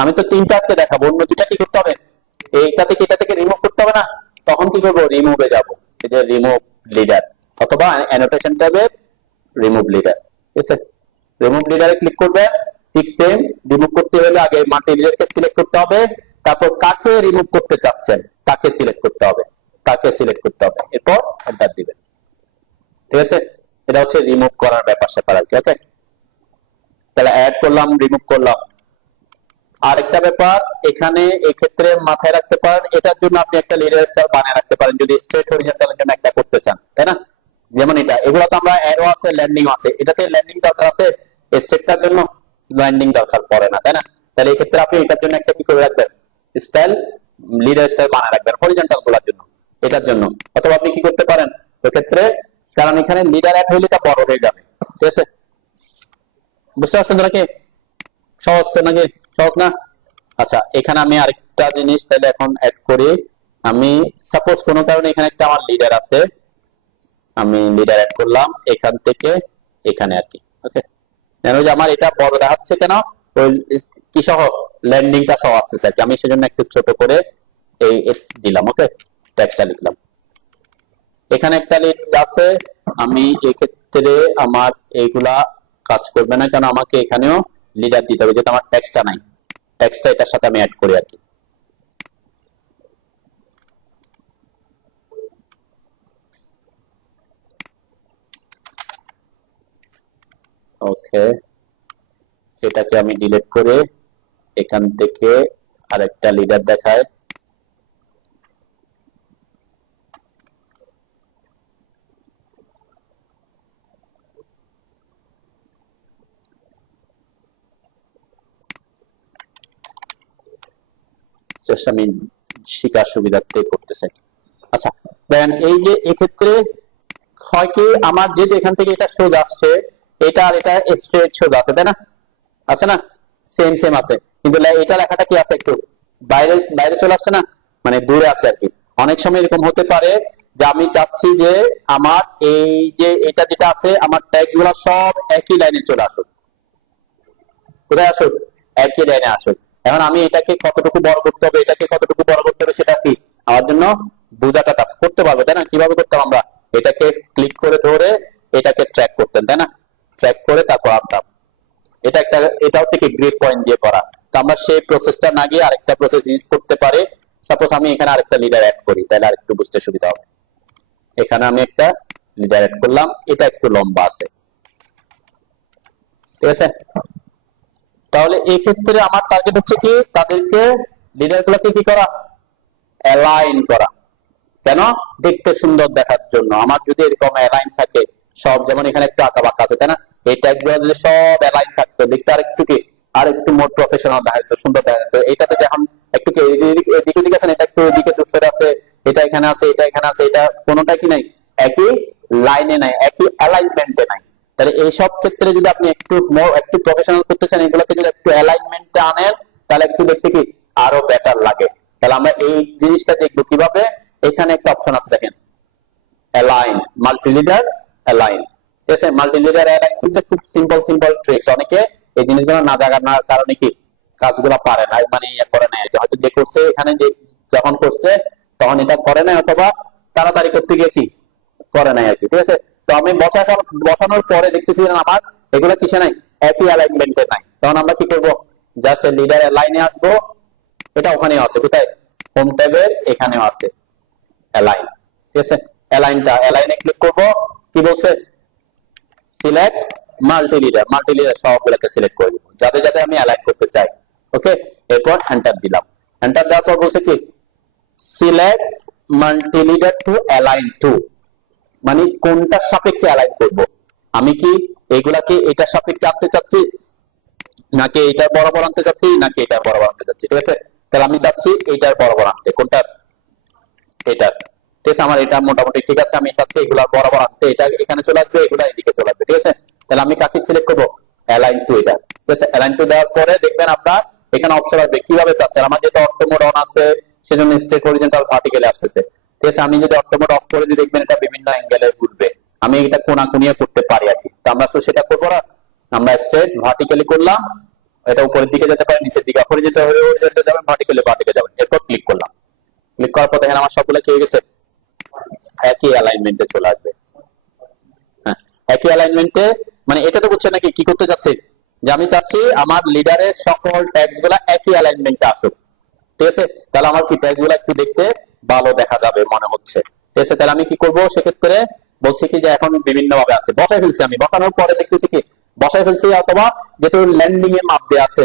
আমি তো 3টা আজকে দেখাবো, অন্য 2টা কি করতে হবে, এইটা থেকে এটা থেকে রিমুভ করতে হবে না, তখন কি করবো রিমুভে যাব, এই যে রিমুভ লিডার অথবা অ্যানোটেশন ট্যাবে রিমুভ লিডার, ঠিক আছে, রিমুভ লিডারে ক্লিক করবেন, ঠিক সেম রিমুভ করতে হলে আগে মাল্টিলিডারকে সিলেক্ট করতে হবে, তারপর কাকে রিমুভ করতে চাচ্ছেন তাকে সিলেক্ট করতে হবে, তাকে সিলেক্ট করতে হবে, এরপর এন্টার দিবেন, ঠিক আছে, এটা হচ্ছে রিমুভ করার ব্যাপার স্যাপার আর কি। ওকে, তাহলে অ্যাড করলাম, রিমুভ করলাম। আরেকটা ব্যাপার এখানে এই ক্ষেত্রে মাথায় রাখতে পারেন, এটার জন্য আপনি একটা লিডার স্টাইল বানিয়ে রাখতে পারেন যদি স্ট্রেট হরিজন্টালের জন্য একটা করতে চান, তাই না, যেমন এটা, এগুলো তো আমরা অ্যারো আছে ল্যান্ডিং আছে, এটাতে ল্যান্ডিং দরকার আছে, স্ট্রেটটার জন্য ল্যান্ডিং দরকার পড়ে না, তাই না, তাহলে এই ক্ষেত্রে আপনি এটার জন্য একটা কি করে রাখবেন স্টাইল, লিডার স্টাইল বানিয়ে রাখবেন হরিজন্টাল গুলোর জন্য, এটার জন্য, অথবা আপনি কি করতে পারেন ওই ক্ষেত্রে, কারণ এখানে লিডার অ্যাড হইলে এটা বড় হয়ে যাবে, ঠিক আছে, বুঝতে পারছেন নাকি, সহজ তো নাকি, সহজ না। আচ্ছা এখানে আমি আরেকটা জিনিস তাহলে এখন অ্যাড করি, আমি সাপোজ কোনো কারণে এখানে একটা আমার লিডার আছে, আমি লিডার অ্যাড করলাম এখান থেকে এখানে আর কি। ওকে, জানো যে আমার এটা বড় দেখাচ্ছে কেন, ওই কি সহ ল্যান্ডিংটা সহ আসতেছে আর কি, আমি সেজন্য একটু ছোট করে এই দিলাম। ওকে, টেক্সটটা লিখলাম, এখানে একটা লিড আছে, আমি এই ক্ষেত্রে আমার এইগুলা কাজ করবে না, কারণ আমাকে এখানেও লিডার দিতে হবে, যেহেতু আমার টেক্সটটা নাই, টেক্সটটা এটার সাথে আমি অ্যাড করি আর কি। ওকে, এটাকে আমি ডিলিট করে এখান থেকে আরেকটা লিডার দেখায়, আমি শিকার সুবিধার্থে করতেছি। আচ্ছা দেন এই যে এক্ষেত্রে হয় কি আমার যেহেতু এখান থেকে এটা সোজা আসছে, এটা আর এটা স্ট্রেট সোজা আছে তাই না, আছে না, সেম সেম আছে, কিন্তু এটা লেখাটা কি আছে একটু বাইরে বাইরে চলে আসছে না, মানে দূরে আছে আর কি। অনেক সময় এরকম হতে পারে যে আমি চাচ্ছি যে আমার এই যে এটা যেটা আছে আমার ট্যাক্স গুলা সব একই লাইনে চলে আসুক, কোথায় আসুক, একই লাইনে আসুক। এখন আমি এটাকে কতটুকু বড় করতে হবে, এটাকে কতটুকু বড় করতে হবে, সেটা কি আমার জন্য বোঝাটা টাফ, করতে পারবো তাই না, কিভাবে করতাম আমরা এটাকে ক্লিক করে ধরে এটাকে ট্র্যাক করতেন তাই না, ট্র্যাক করে তারপর আনতাম, এটা একটা, এটা হচ্ছে কি গ্রিড পয়েন্ট দিয়ে করা, তো আমরা সেই প্রসেসটা না গিয়ে আরেকটা প্রসেস ইউজ করতে পারি। সাপোজ আমি এখানে আরেকটা লিডার অ্যাড করি, তাহলে আরেকটু বুঝতে সুবিধা হবে, এখানে আমি একটা লিডার অ্যাড করলাম, এটা একটু লম্বা আছে, ঠিক আছে, তাহলে এই ক্ষেত্রে আমার টার্গেট হচ্ছে কি তাদেরকে লিডার গুলোকে কি করা, অ্যালাইন করা, কেন, দেখতে সুন্দর দেখার জন্য। আমার যদি এরকম অ্যালাইন থাকে সব, যেমন এখানে একটু আঁকা বাঁকা আছে তাই না, এই ট্যাগ গুলো যদি সব অ্যালাইন থাকতো দেখতে আরেকটু কি, আর একটু মোর প্রফেশনাল দেখা যেত, সুন্দর দেখা যেত। এইটাতে যখন একটু কি এদিকে দিকে আছে, এটা একটু এদিকে দূরে আছে, এটা এখানে আছে, এটা এখানে আছে, এটা কোনোটা কি নাই, একই লাইনে নাই, একই অ্যালাইনমেন্টে নাই। তাহলে এইসব ক্ষেত্রে যদি আপনি একটু একটু প্রফেশনাল করতে চান, এগুলোকে যদি একটু অ্যালাইনমেন্টে আনেন, তাহলে একটু দেখতে কি আরো বেটার লাগে। তাহলে আমরা এই জিনিসটা দেখবো কিভাবে, এখানে একটা অপশন আছে দেখেন, অ্যালাইন, মাল্টি লিডার অ্যালাইন। ঠিক আছে, মাল্টি লিডার অ্যালাইন হচ্ছে খুব সিম্পল ট্রিক্স। অনেকে এই জিনিসগুলো না জানার কারণে কি কাজগুলো পারে না, মানে করে না, হয়তো যে করছে এখানে যে যখন করছে তখন এটা করে না, অথবা তাড়াতাড়ি করতে গিয়ে কি করে নাই আর কি। ঠিক আছে, তো আমি বসানোর পরে দেখতেছি আমার এগুলো কিসে নাই, একই অ্যালাইনমেন্টে নাই। তখন আমরা কি করব, জাস্ট লিডার অ্যালাইনে আসবো, এটা ওখানেও আছে, কোথায়, হোম ট্যাবের এখানেও আছে অ্যালাইন। ঠিক আছে, অ্যালাইনে ক্লিক করব, কি বলছে, সিলেক্ট মাল্টি লিডার সবগুলোকে সিলেক্ট করে দিব যাতে যাতে আমি অ্যালাইন করতে চাই। ওকে, এরপর এন্টার দিলাম। এন্টার দেওয়ার পর বলছে কি, select multi leader two align two, মানে কোনটার সাপেক্ষে অ্যালাইন করব। আমি কি এগুলাকে এটার সাপেক্ষে আনতে চাচ্ছি, নাকি এটার বরাবর আনতে চাচ্ছি, নাকি এটার বরাবর আনতে চাচ্ছি। ঠিক আছে, তাহলে আমি চাচ্ছি এটার বরাবর আনতে। কোনটা, এটার। ঠিক আছে, আমার এটা মোটামুটি ঠিক আছে, আমি চাচ্ছি এগুলা বরাবর আনতে, এটা এখানে চলে আসবে, এগুলা এদিকে চলে আসবে। ঠিক আছে, তাহলে আমি কাকে সিলেক্ট করবো, অ্যালাইন টু এটা। ঠিক আছে, অ্যালাইন টু দেওয়ার পরে দেখবেন আপনার এখানে অপশন আসবে কিভাবে চাচ্ছেন। আমার যেহেতু অটো মোড অন আছে সেজন্য স্ট্রেট হরিজন্টাল ভার্টিক্যালি আসছে। ঠিক আছে, আমি যদি অটো মোড অফ করে দিই দেখবেন এটা বিভিন্ন অ্যাঙ্গেলে ঘুরবে, আমি এটা কোণাকুণিয়ে করতে পারি আর কি। তো আমরা তো সেটা করবো না, আমরা স্ট্রেট ভার্টিক্যালি করলাম, এটা উপরের দিকে যেতে পারে, নিচের দিকে হরিজন্টাল যাবেন, ভার্টিক্যালি যাবেন। এরপর ক্লিক করলাম, ক্লিক করার পর দেখেন আমার সবগুলো কি হয়ে গেছে, একই অ্যালাইনমেন্টে চলে আসবে। হ্যাঁ, একই অ্যালাইনমেন্টে, মানে এটা তো বুঝছেন নাকি কি করতে যাচ্ছে, যে আমি চাচ্ছি আমার লিডারের সকল ট্যাগস গুলা একই অ্যালাইনমেন্টে আসুক। ঠিক আছে, তাহলে আমার কি ট্যাগস গুলা একটু দেখতে ভালো দেখা যাবে মনে হচ্ছে। ঠিক আছে, তাহলে আমি কি করব, সেক্ষেত্রে বলছি কি যে এখন বিভিন্ন ভাবে আছে, বসাই ফেলছি, আমি বসানোর পরে দেখতেছি কি বসাই ফেলছি, অথবা যেহেতু ল্যান্ডিং এ মাপ দেওয়া আছে,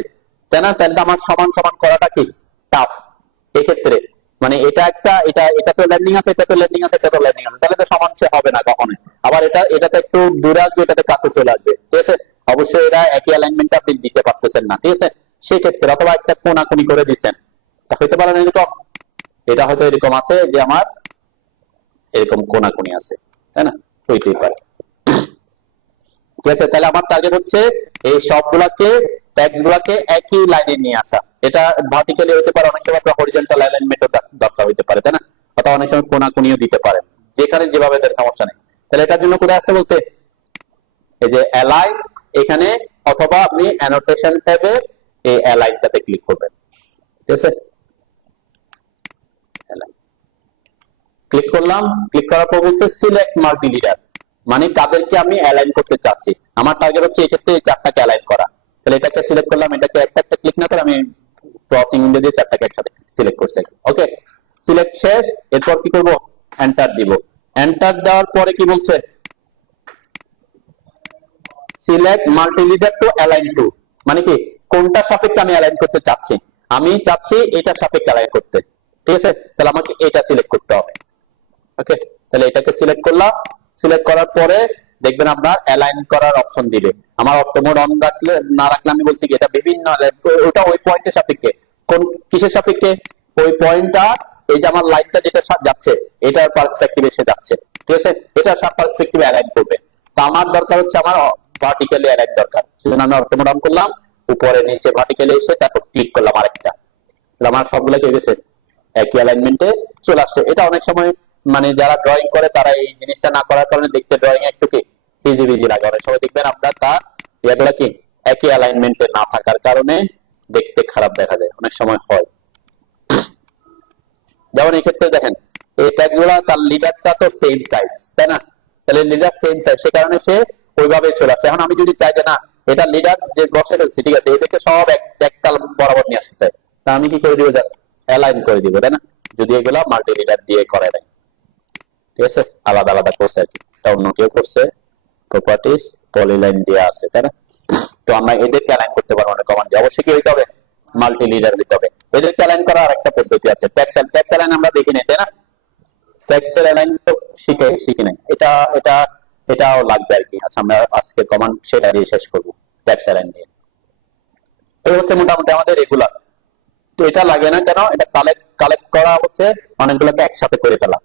তাই না, তাহলে আমার সমান সমান করাটা কি টাফ এক্ষেত্রে। মানে এটা একটা, এটা তো ল্যান্ডিং আছে, এটা তো ল্যান্ডিং আছে, এটা তো ল্যান্ডিং আছে, তাহলে তো সমান সে হবে না কখনোই। আবার এটাতে একটু দূরে আসবে, এটাতে কাছে চলে আসবে। ঠিক আছে, অবশ্যই এরা একই অ্যালাইনমেন্ট আপনি দিতে পারতেছেন না। ঠিক আছে, সেই ক্ষেত্রে অথবা একটা কোণাকুণি করে দিচ্ছেন, তা হইতে পারে না এরকম, এটা হয়তো এরকম আছে যে আমার এরকম কোণাকুণি আছে, তাই না, হইতেই পারে। ঠিক আছে, তাহলে আমার টার্গেট হচ্ছে এই সবগুলাকে ট্যাগস গুলাকে একই লাইনে নিয়ে আসা। এটা ভার্টিক্যালি হতে পারে, অনেক সময় হরিজন্টাল অ্যালাইনমেন্টও দরকার হতে পারে, তাই না, অথবা অনেক সময় কোণাকুণিও দিতে পারেন, যেখানে যেভাবে দেন সমস্যা নেই। তাহলে এটার জন্য কোথায় আসতে বলছে, এই যে অ্যালাইন এখানে, অথবা আপনি অ্যানোটেশন ট্যাবে এই অ্যালাইনটাতে ক্লিক করবেন। ঠিক আছে, ক্লিক করলাম, ক্লিক করার পর বলছে সিলেক্ট মাল্টি লিডার, মানে কাদেরকে আমি অ্যালাইন করতে চাচ্ছি। আমার টার্গেট হচ্ছে এই ক্ষেত্রে এই চারটাকে অ্যালাইন করা। তাহলে এটাকে সিলেক্ট করলাম, এটাকে একটা একটা ক্লিক না করে আমি ক্রসিং উইন্ডো দিয়ে চারটাকে একসাথে সিলেক্ট করছি। ওকে, সিলেক্ট শেষ। এরপর কি করব, এন্টার দিব। এন্টার দেওয়ার পরে কি বলছে, select multi leader two align two, মানে কি কোনটার সাপেক্ষে আমি অ্যালাইন করতে চাচ্ছি। আমি চাচ্ছি এটার সাপেক্ষে অ্যালাইন করতে। ঠিক আছে, তাহলে আমাকে এটা সিলেক্ট করতে হবে। ওকে, তাহলে এটাকে সিলেক্ট করলাম। সিলেক্ট করার পরে দেখবেন আপনার অ্যালাইন করার অপশন দিবে। আমার অটো মোড অন রাখলে না রাখলে আমি বলছি কি এটা বিভিন্ন, ওটা ওই পয়েন্টের সাপেক্ষে, কোন কিসের সাপেক্ষে, ওই পয়েন্টটা, এই যে আমার লাইনটা যেটা যাচ্ছে এটার পার্সপেক্টিভে এসে যাচ্ছে। ঠিক আছে, এটা সব পার্সপেক্টিভে অ্যালাইন করবে। তো আমার দরকার হচ্ছে আমার ভার্টিক্যালি অ্যালাইন দরকার, সেজন্য আমি অটো মোড অন করলাম, উপরে নিচে ভার্টিক্যালি এসে তারপর ক্লিক করলাম আরেকটা, আমার সবগুলো কি গেছে একই অ্যালাইনমেন্টে চলে আসছে। এটা অনেক সময় মানে যারা ড্রয়িং করে তারা এই জিনিসটা না করার কারণে দেখতে ড্রয়িং একটু কি হিজিবিজি লাগে। অনেক সময় দেখবেন আপনার তার এগুলা কি একই অ্যালাইনমেন্টে না থাকার কারণে দেখতে খারাপ দেখা যায়, অনেক সময় হয়। যেমন এই ক্ষেত্রে দেখেন এই ট্যাগ গুলা, তার লিডারটা তো সেম সাইজ, তাই না, তাহলে লিডার সেম সাইজ, সে কারণে সে ওইভাবে চলে আসছে। এখন আমি যদি চাই যে না এটা লিডার যে বসে ফেলছি, ঠিক আছে, এদেরকে সব একটা বরাবর নিয়ে আসতে চাই, তা আমি কি করে দিব, জাস্ট অ্যালাইন করে দিব, তাই না, যদি এগুলা মাল্টি লিডার দিয়ে করে দেয়। ঠিক আছে, আলাদা আলাদা করছে আর কি, এটা অন্য কেউ করছে, প্রপার্টিজ পলিলাইন দিয়ে আছে, তাই না। তো আমরা এদেরকে অ্যালাইন করতে পারবো না কমান্ড দিয়ে, অবশ্যই কি হইতে হবে, মাল্টি লিডার হইতে হবে। এদেরকে অ্যালাইন করার আরেকটা পদ্ধতি আছে, ট্যাক্স অ্যালাইন আমরা দেখি নাই, তাই না, ট্যাক্স অ্যালাইন তো শিখি নাই, এটাও লাগবে আর কি। আচ্ছা, আমরা আজকে কমান্ড সেটা দিয়ে শেষ করবো, ট্যাক্স অ্যালাইন দিয়ে। এই হচ্ছে মোটামুটি আমাদের রেগুলার। তো এটা লাগে না কেন, এটা কালেক্ট করা হচ্ছে অনেকগুলোকে একসাথে করে ফেলা।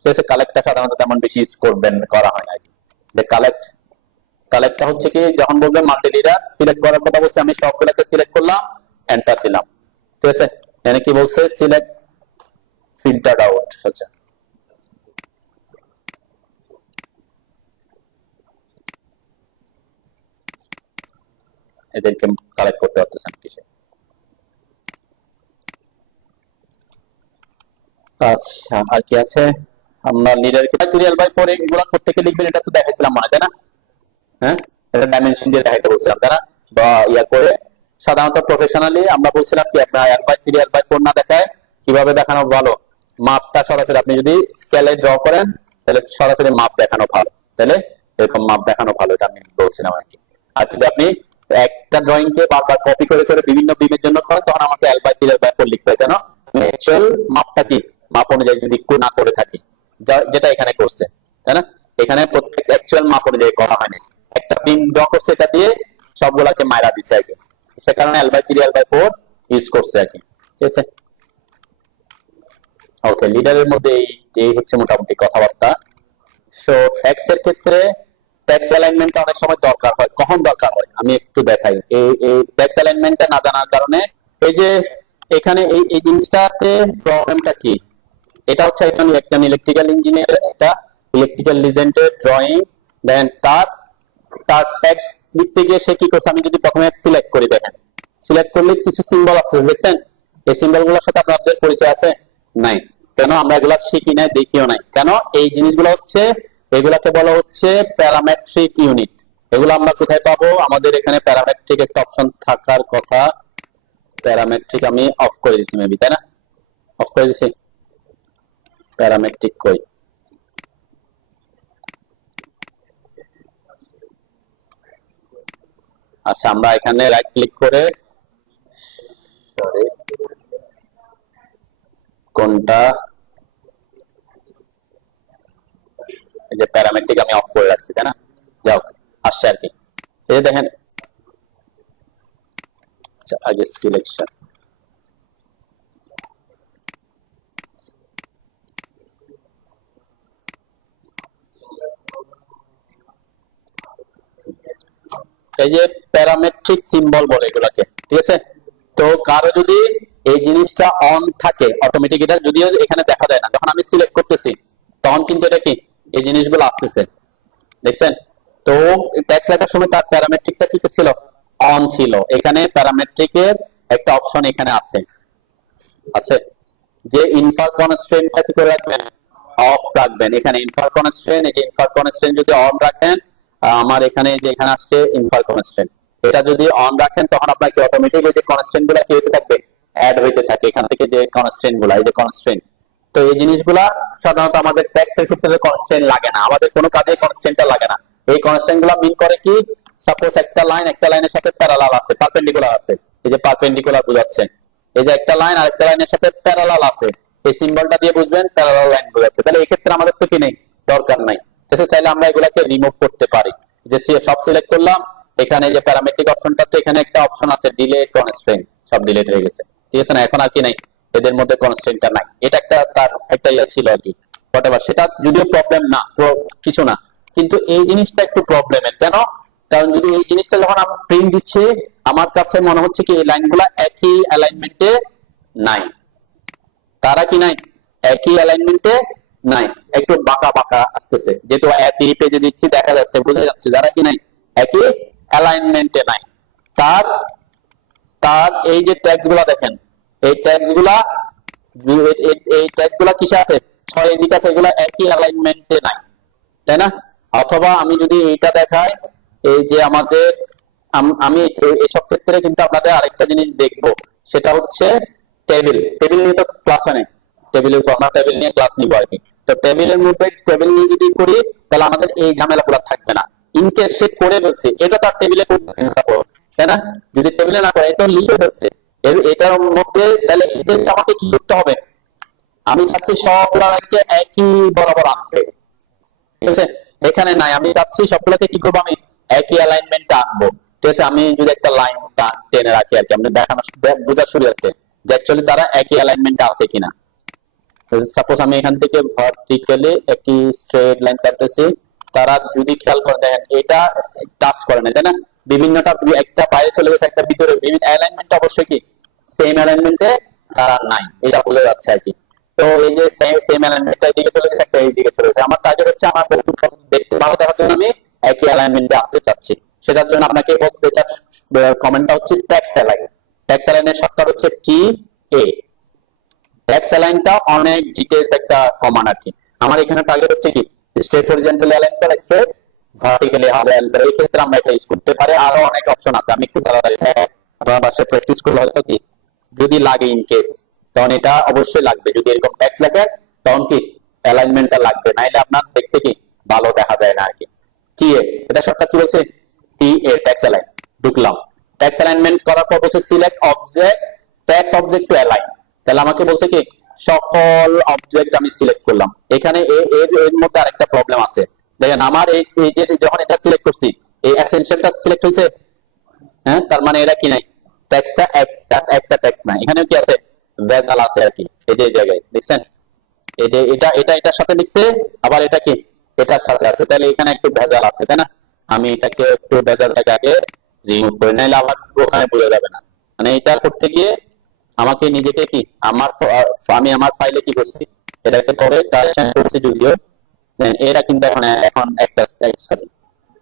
ঠিক আছে, কালেক্টটা সাধারণত তেমন বেশি ইউজ করা হয় না। কালেক্টটা হচ্ছে কি যখন বলবেন মাল্টি লিডার সিলেক্ট করার কথা বলছে, আমি সবগুলোকে সিলেক্ট করলাম, এন্টার দিলাম। ঠিক আছে, এখানে কি বলছে, সিলেক্ট ফিল্টার আউট। আচ্ছা, এদেরকে কালেক্ট করতে পারতেছেন কিসে। আচ্ছা আর কি আছে, আমরা লিডার ফ্যাক্টোরিয়াল বাই 4 এগুলা প্রত্যেকে লিখবেন, এটা তো দেখাইছিলাম মনে হয়, তাই না? হ্যাঁ, এটা ডাইমেনশন দিয়ে দেখাইতে বলছিলাম, তাই না? বা ইয়া করে সাধারণত প্রফেশনালি আমরা বলছিলাম কি আপনার এল বাই 3 এল বাই 4 না দেখায় কিভাবে দেখানো ভালো, মাপটা সরাসরি আপনি যদি স্কেলে ড্র করেন তাহলে সরাসরি মাপ দেখানো ভালো, তাহলে এরকম মাপ দেখানো ভালো, এটা আমি বলছিলাম আর কি। আর যদি আপনি একটা ড্রয়িং কে বারবার কপি করে করে বিভিন্ন বিমের জন্য করেন তখন আমাকে এল বাই 3 এল বাই 4 লিখতে হয়, কেন অ্যাকচুয়াল মাপটা কি মাপ অনুযায়ী যদি না করে থাকি, যেটা এখানে করছে, তাই না? এখানে প্রত্যেক অ্যাকচুয়াল মাপ অনুযায়ী করা হয়নি, একটা বিম ড্র করছে এটা দিয়ে সবগুলাকে মাইরা দিছে আর কি, সে কারণে L by 3 L by 4 use করছে আর কি, ঠিক আছে? ওকে, লিডারের মধ্যে এই হচ্ছে মোটামুটি কথাবার্তা। সো ট্যাক্স এর ক্ষেত্রে ট্যাক্স অ্যালাইনমেন্টটা অনেক সময় দরকার হয়, কখন দরকার হয় আমি একটু দেখাই। এই ট্যাক্স অ্যালাইনমেন্টটা না জানার কারণে এই যে এখানে এই জিনিসটাতে প্রবলেমটা কি, এটা হচ্ছে একজন ইলেকট্রিক্যাল ইঞ্জিনিয়ার একটা ইলেকট্রিক্যাল লিজেন্ডের ড্রয়িং, দেন তার ট্যাক্স লিখতে গিয়ে সে কি করছে, আমি যদি প্রথমে সিলেক্ট করি, দেখেন সিলেক্ট করলে কিছু সিম্বল আছে দেখছেন, এই সিম্বলগুলোর সাথে আপনাদের পরিচয় আছে নাই? কেন আমরা এগুলা শিখি নাই, দেখিও নাই কেন? এই জিনিসগুলো হচ্ছে এগুলাকে বলা হচ্ছে প্যারামেট্রিক ইউনিট। এগুলো আমরা কোথায় পাবো? আমাদের এখানে প্যারামেট্রিক একটা অপশন থাকার কথা, প্যারামেট্রিক আমি অফ করে দিছি মেবি, তাই না? অফ করে দিছি, প্যারামেট্রিক কই? আচ্ছা, আমরা এখানে রাইট ক্লিক করে কোনটা, এই যে প্যারামেট্রিক আমি অফ করে রাখছি, তাই না? যাও আসছে আর কি, এই যে দেখেন। আচ্ছা, আগে সিলেকশন, এই যে প্যারামেট্রিক সিম্বল বলে এগুলাকে, ঠিক আছে? তো কারো যদি এই জিনিসটা অন থাকে অটোমেটিক, এটা যদিও এখানে দেখা যায় না, যখন আমি সিলেক্ট করতেছি তখন কিন্তু এটা কি এই জিনিসগুলো আসতেছে, দেখছেন? তো ট্যাক্স লেখার সময় তার প্যারামেট্রিকটা কি ছিল? অন ছিল। এখানে প্যারামেট্রিকের একটা অপশন এখানে আছে, আছে যে ইনফার কনস্ট্রেন্টটা কি করে রাখবেন? অফ রাখবেন। এখানে ইনফার কনস্ট্রেন্ট, এই যে ইনফার কনস্ট্রেন্ট যদি অন রাখেন, আমার এখানে যে এখানে আসছে ইনফার কনস্ট্রেন্ট, এটা যদি অন রাখেন তখন আপনার কি অটোমেটিক এই যে কনস্ট্রেন্ট গুলা কি হতে থাকবে? অ্যাড হইতে থাকে এখান থেকে, যে কনস্ট্রেন্ট গুলা, এই যে কনস্ট্রেন্ট। তো এই জিনিসগুলা সাধারণত আমাদের ট্যাক্স এর ক্ষেত্রে কনস্ট্রেন্ট লাগে না, আমাদের কোনো কাজে কনস্ট্রেন্টটা লাগে না। এই কনস্ট্রেন্ট গুলা মিন করে কি, সাপোজ একটা লাইন একটা লাইনের সাথে প্যারালাল আছে, পারপেন্ডিকুলার আছে, এই যে পারপেন্ডিকুলার বোঝাচ্ছে, এই যে একটা লাইন আরেকটা লাইনের সাথে প্যারালাল আছে, এই সিম্বলটা দিয়ে বুঝবেন প্যারালাল লাইন বোঝাচ্ছে। তাহলে এই ক্ষেত্রে আমাদের তো কি নেই, দরকার নাই। তো চাইলে আমরা এগুলাকে রিমুভ করতে পারি, যে সব সিলেক্ট করলাম, এখানে যে প্যারামেট্রিক অপশনটাতে এখানে একটা অপশন আছে ডিলিট কনস্ট্রেন্ট, সব ডিলিট হয়ে গেছে, ঠিক আছে না? এখন আর কি নাই, এদের মধ্যে কনস্ট্রেন্টটা নাই। এটা একটা তার একটা ইয়ে ছিল আর কি, হোয়াটএভার, সেটা যদিও প্রবলেম না, কিছু না, কিন্তু এই জিনিসটা একটু প্রবলেমের। কেন? কারণ যদি এই জিনিসটা যখন আমি প্রিন্ট দিচ্ছি, আমার কাছে মনে হচ্ছে কি এই লাইনগুলো একই অ্যালাইনমেন্টে নাই, তারা কি নাই, একই অ্যালাইনমেন্টে নাই, একটু বাঁকা বাঁকা আসতেছে, যেহেতু 3 পেজে দিচ্ছি দেখা যাচ্ছে, বোঝা যাচ্ছে যারা কি নাই, একই অ্যালাইনমেন্টে নাই। তার তার এই যে ট্যাক্স গুলা দেখেন, এই ট্যাক্স গুলা, এই ট্যাক্স গুলা কিসে আছে? 6 এদিকে আছে, এগুলা একই অ্যালাইনমেন্টে নাই, তাই না? অথবা আমি যদি এটা দেখাই, এই যে আমাদের আমি এসব ক্ষেত্রে কিন্তু আপনাদের আরেকটা জিনিস দেখবো, সেটা হচ্ছে টেবিল। টেবিল নিয়ে তো ক্লাস হয় না, টেবিলের উপর আমরা টেবিল নিয়ে ক্লাস নিবো আর কি। তো টেবিলের মধ্যে টেবিল নিয়ে যদি করি তাহলে আমাদের এই ঝামেলাগুলো থাকবে না। ইনকেস সে করে ফেলছে, এটা তার টেবিলে করতেছে সাপোজ, তাই না? যদি টেবিলে না করে, এটা লিখে ফেলছে এটার মধ্যে, তাহলে এদেরকে আমাকে কি করতে হবে? আমি চাচ্ছি সবগুলোকে একই বরাবর আনতে, ঠিক আছে? এখানে নাই, আমি চাচ্ছি সবগুলোকে কি করবো, আমি একই অ্যালাইনমেন্টে আনবো, ঠিক আছে? আমি যদি একটা লাইন টেনে রাখি আর কি, আমি দেখানো বোঝার সুবিধার্থে যে অ্যাকচুয়ালি তারা একই অ্যালাইনমেন্টে আছে কিনা। সাপোজ আমি এখান থেকে ভার্টিক্যালি একই স্ট্রেট লাইন কাটতেছি, তারা যদি খেয়াল করে দেখেন এটা টাচ করে না, তাই না? বিভিন্নটা, একটা বাইরে চলে গেছে, একটা ভিতরে, বিভিন্ন অ্যালাইনমেন্ট অবশ্যই কি সেম অ্যালাইনমেন্টে তারা নাই, এটা বোঝা যাচ্ছে আর কি। তো এই যে সেম অ্যালাইনমেন্টটা এইদিকে চলে গেছে, একটা এইদিকে চলে গেছে, আমার টার্গেট হচ্ছে আমার দেখতে ভালো দেখার জন্য আমি একই অ্যালাইনমেন্টে আনতে চাচ্ছি। সেটার জন্য আপনাকে বক্স ডেটা কমান্ডটা হচ্ছে টেক্সট অ্যালাইন। টেক্সট অ্যালাইনের শর্টকাট হচ্ছে টি এ। টেক্সট অ্যালাইনটা অনেক ডিটেইলস একটা কমান্ড আর কি। আমার এখানে টার্গেট হচ্ছে কি স্ট্রেট হরিজন্টালি অ্যালাইন করা, স্ট্রেট ভার্টিক্যালি অ্যালাইন করা। এই ক্ষেত্রে আমরা এটা ইউজ করতে পারি। আরো অনেক অপশন আছে, আমি একটু তাড়াতাড়ি আপনার বাসায় প্র্যাকটিস করলে হয়তো কি যদি লাগে ইন কেস, তখন এটা অবশ্যই লাগবে। যদি এরকম টেক্সট লেখে তখন কি অ্যালাইনমেন্টটা লাগবে, নাইলে আপনার দেখতে কি ভালো দেখা যায় না আর কি। টি এ, এটা শর্টকাট কি বলছে? টি এ, টেক্সট অ্যালাইন। ঢুকলাম, টেক্সট অ্যালাইনমেন্ট করার পর বলছে select object text object to align. তাহলে আমাকে বলছে কি সকল অবজেক্ট আমি সিলেক্ট করলাম। এখানে এর মধ্যে আরেকটা প্রবলেম আছে, দেখেন আমার এই যে যখন এটা সিলেক্ট করছি এই এসেনশিয়ালটা সিলেক্ট হয়েছে, হ্যাঁ, তার মানে এটা কি নাই, টেক্সটটা একটা টেক্সট নাই, এখানেও কি আছে ভেজাল আছে আর কি। এই যে এই জায়গায় দেখছেন, এই যে এটার সাথে লিখছে, আবার এটা কি এটার সাথে আছে, তাহলে এখানে একটু ভেজাল আছে, তাই না? আমি এটাকে একটু ভেজালটাকে আগে রিমুভ করে, নাইলে আবার ওখানে বোঝা যাবে না। মানে এটা করতে গিয়ে আমাকে নিজেকে কি আমি আমার ফাইলে কি করছি, এটাকে পরে কারেকশন করছি যদিও, এরা কিন্তু এখন একটা সরি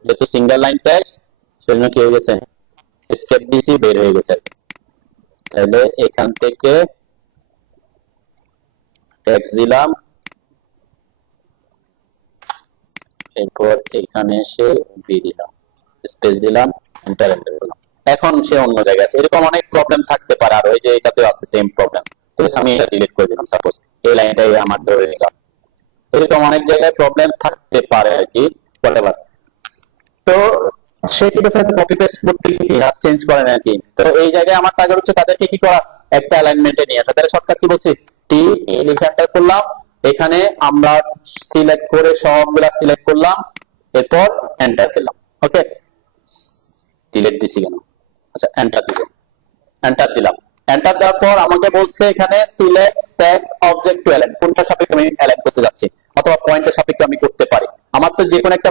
যেহেতু সিঙ্গেল লাইন টেক্সট সেজন্য কি হয়ে গেছে, এসকেপ দিয়েছি, বের হয়ে গেছে। তাহলে এখান থেকে টেক্সট দিলাম, এরপর এখানে এসে ভি দিলাম, স্পেস দিলাম, এন্টার এন্টার করলাম। এখন সে অন্য জায়গায় আছে। এরকম অনেক প্রবলেম থাকতে পারে, আর ওই যে এটাতেও আছে সেম প্রবলেম। তো আমি এটা ডিলিট করে দিলাম, সাপোজ এই লাইনটাই আমার ধরে নিলাম। এরকম অনেক জায়গায় প্রবলেম থাকতে পারে আর কি, হোয়াটএভার। তো সে কি সাথে কপি পেস্ট করতে কি হাত চেঞ্জ করে না কি। তো এই জায়গায় আমার টার্গেট হচ্ছে তাদেরকে কি করা, একটা অ্যালাইনমেন্টে নিয়ে আসা। তাহলে শর্টকাট কি বলছি, টি লিখে এন্টার করলাম। এখানে আমরা সিলেক্ট করে সবগুলা সিলেক্ট করলাম, এরপর এন্টার দিলাম। ওকে, ডিলিট দিছি কেন, আচ্ছা এন্টার দিব, এন্টার দিলাম। এন্টার দেওয়ার পর আমাকে বলছে এখানে select text object to align, কোনটা সাপেক্ষে আমি অ্যালাইন করতে যাচ্ছি, অথবা পয়েন্টের সাপেক্ষে আমি করতে পারি। আমার তো যে কোনো একটা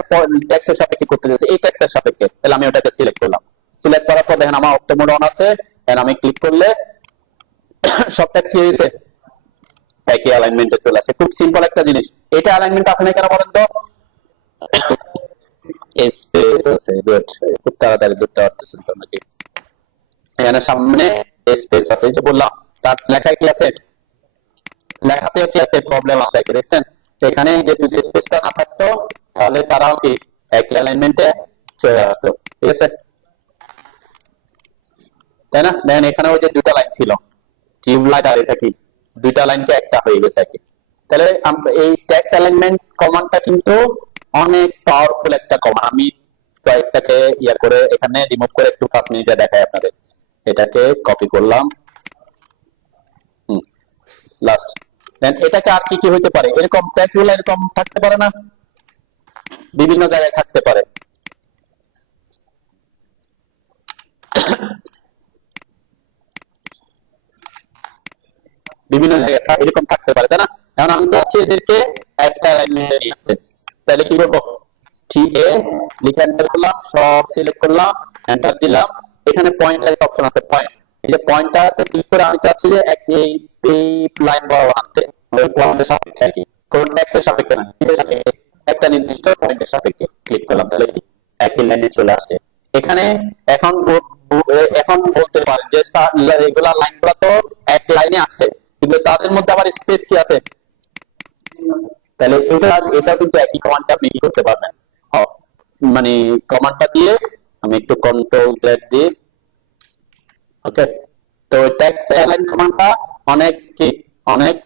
টেক্সটের সাপেক্ষে করতে যাচ্ছি, এই টেক্সটের সাপেক্ষে, তাহলে আমি ওটাকে সিলেক্ট করলাম। সিলেক্ট করার পর দেখেন আমার অটো মোড অন আছে, দেন আমি ক্লিক করলে সব টেক্সট কি হয়েছে, একই অ্যালাইনমেন্টে চলে আসে। খুব সিম্পল একটা জিনিস। এটা অ্যালাইনমেন্ট আছে না কেন বলেন তো, স্পেস আছে, গুড, খুব তাড়াতাড়ি ধরতে পারতেছেন তো নাকি। এখানে সামনে স্পেস আছে, এই যে বললাম, তার লেখায় কি আছে, লেখাতেও কি আছে প্রবলেম আছে, কি দেখছেন। এখানে যদি স্পেসটা না থাকতো তাহলে তারাও কি একই অ্যালাইনমেন্টে চলে আসতো, ঠিক আছে, তাই না? দেন এখানে ওই যে দুটো লাইন ছিল, টিউব লাইট আর এটা কি দুইটা লাইনকে একটা হয়ে গেছে আর কি। তাহলে এই টেক্সট অ্যালাইনমেন্ট কমান্ডটা কিন্তু অনেক পাওয়ারফুল একটা কমান্ড। আমি কয়েকটাকে ইয়া করে এখানে রিমুভ করে একটু 5 মিনিটে দেখাই আপনাদের। এটাকে কপি করলাম, লাস্ট। দেন এটাকে আর কি কি হইতে পারে, এরকম টেক্সট গুলো এরকম থাকতে পারে না, বিভিন্ন জায়গায় থাকতে পারে। বিভিন্ন জায়গায় এরকম থাকতে পারে, তাই না? এখন আমি চাচ্ছি এদেরকে একটা অ্যালাইনমেন্টে নিয়ে আসতে, তাহলে কি করবো, ঠিক এ লিখে এন্টার করলাম, সব সিলেক্ট করলাম, এন্টার দিলাম। এখানে পয়েন্টের অপশন আছে, পয়েন্ট, এই যে পয়েন্টটাতে ক্লিক করে আমি চাচ্ছি যে এই লাইন বরাবর আনতে, ওই পয়েন্টের সাপেক্ষে আর কি, কোন টেক্সটের সাপেক্ষে না, কিসের সাপেক্ষে, একটা নির্দিষ্ট পয়েন্টের সাপেক্ষে ক্লিক করলাম, তাহলে কি একই লাইনে চলে আসছে। এখানে এখন এখন বলতে পারেন যে রেগুলার লাইনগুলো তো এক লাইনে আসছে, কিন্তু তাদের মধ্যে আবার স্পেস কি আছে, তাহলে এটা কিন্তু একই কমান্ডটা আপনি কি করতে পারবেন, মানে কমান্ডটা দিয়ে আমি একটু কন্ট্রোল জেড দিই। ওকে, তো টেক্সট অ্যালাইন কমান্ডটা অনেক কি অনেক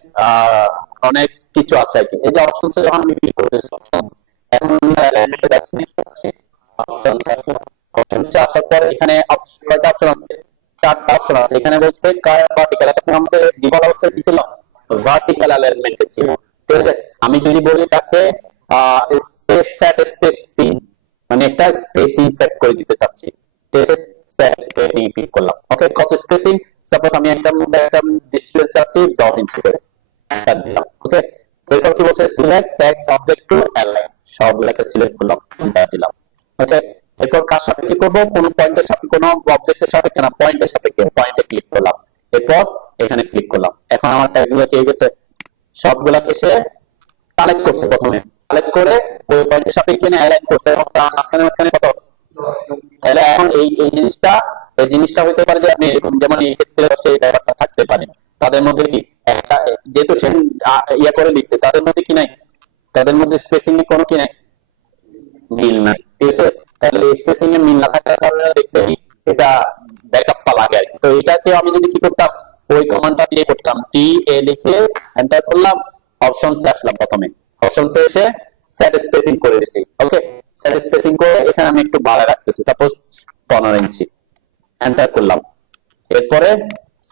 অনেক কিছু আছে আর কি। এই যে অপশনস যখন আমি ক্লিক করতেছি, অপশনস এখন অ্যালাইনমেন্টে যাচ্ছি, অপশনস আসার পরে এখানে কয়টা অপশন আছে, 4টা অপশন আছে। এখানে বলছে কার ভার্টিক্যাল, তখন আমাদের ডিফল্ট অবস্থায় কি ছিল, ভার্টিক্যাল অ্যালাইনমেন্টে ছিল, ঠিক আছে। আমি যদি বলি তাকে স্পেস সেট স্পেস সিন, মানে একটা স্পেসিং সেট করে দিতে চাচ্ছি, ঠিক আছে, সেট স্পেসিং ক্লিক করলাম। ওকে, কত স্পেসিং, সাপোজ আমি একটা ডিসপ্লে চাচ্ছি 10 ইঞ্চি করে, এটা দিলাম। ওকে, এরপর কি বলছে, select text object to align, সবগুলোকে সিলেক্ট করলাম, এটা দিলাম। ওকে, এরপর কার সাপেক্ষে করবো, কোন পয়েন্টের সাপেক্ষে, কোন অবজেক্টের সাপেক্ষে না, পয়েন্টের সাপেক্ষে, পয়েন্টে ক্লিক করলাম, এরপর এখানে ক্লিক করলাম। এখন আমার ট্যাগগুলো কি হয়ে গেছে, সবগুলাকে সে কালেক্ট করছে, প্রথমে কালেক্ট করে ওই পয়েন্টের সাপেক্ষে অ্যালাইন করছে, এবং তার মাঝখানে কত, তাহলে এখন এই জিনিসটা এই জিনিসটা হতে পারে যে আপনি এরকম, যেমন এই ক্ষেত্রে সেই ব্যাপারটা থাকতে পারে তাদের মধ্যে কি একটা, যেহেতু সে ইয়া করে লিখছে, তাদের মধ্যে কি নাই, তাদের মধ্যে স্পেসিং এ কোনো কি নাই, মিল নাই, ঠিক আছে। তাহলে স্পেসিং এ মিল না থাকার কারণে দেখতে এটা ব্যাকআপটা লাগে আর কি। তো এটাকে আমি যদি কি করতাম, ওই কমান্ডটা দিয়ে করতাম, টি এ লিখে এন্টার করলাম, অপশনসে আসলাম, প্রথমে অপশনসে এসে সেট স্পেসিং করে দিছি। ওকে, সেট স্পেসিং করে এখানে আমি একটু বাড়ায় রাখতেছি, সাপোজ 15 ইঞ্চি, এন্টার করলাম। এরপরে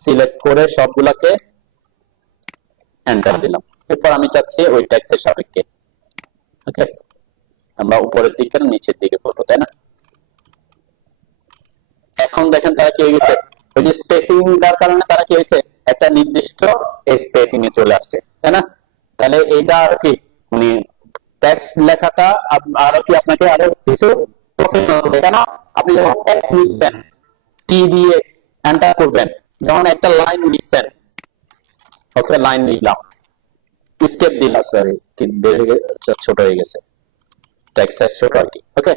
সিলেক্ট করে সবগুলাকে এন্টার দিলাম। এরপর আমি চাচ্ছি ওই ট্যাক্সের সাপেক্ষে, ওকে, আমরা উপরের দিকে না নিচের দিকে করবো, তাই না। এখন দেখেন তারা কি হয়ে গেছে, ওই যে স্পেসিং দেওয়ার কারণে তারা কি হয়েছে, একটা নির্দিষ্ট স্পেসিং এ চলে আসছে, তাই না। তাহলে এইটা আর কি, মানে টেক্সট লেখাটা আরো কি আপনাকে আরো কিছু প্রফেশনাল হবে, কেন আপনি যখন টেক্সট লিখবেন টি দিয়ে এন্টার করবেন, যখন একটা লাইন লিখছেন, ওকে, লাইন লিখলাম, স্কেপ দিলাম, সরি কি ছোট হয়ে গেছে, টেক্সট সাইজ ছোট আর কি, ওকে।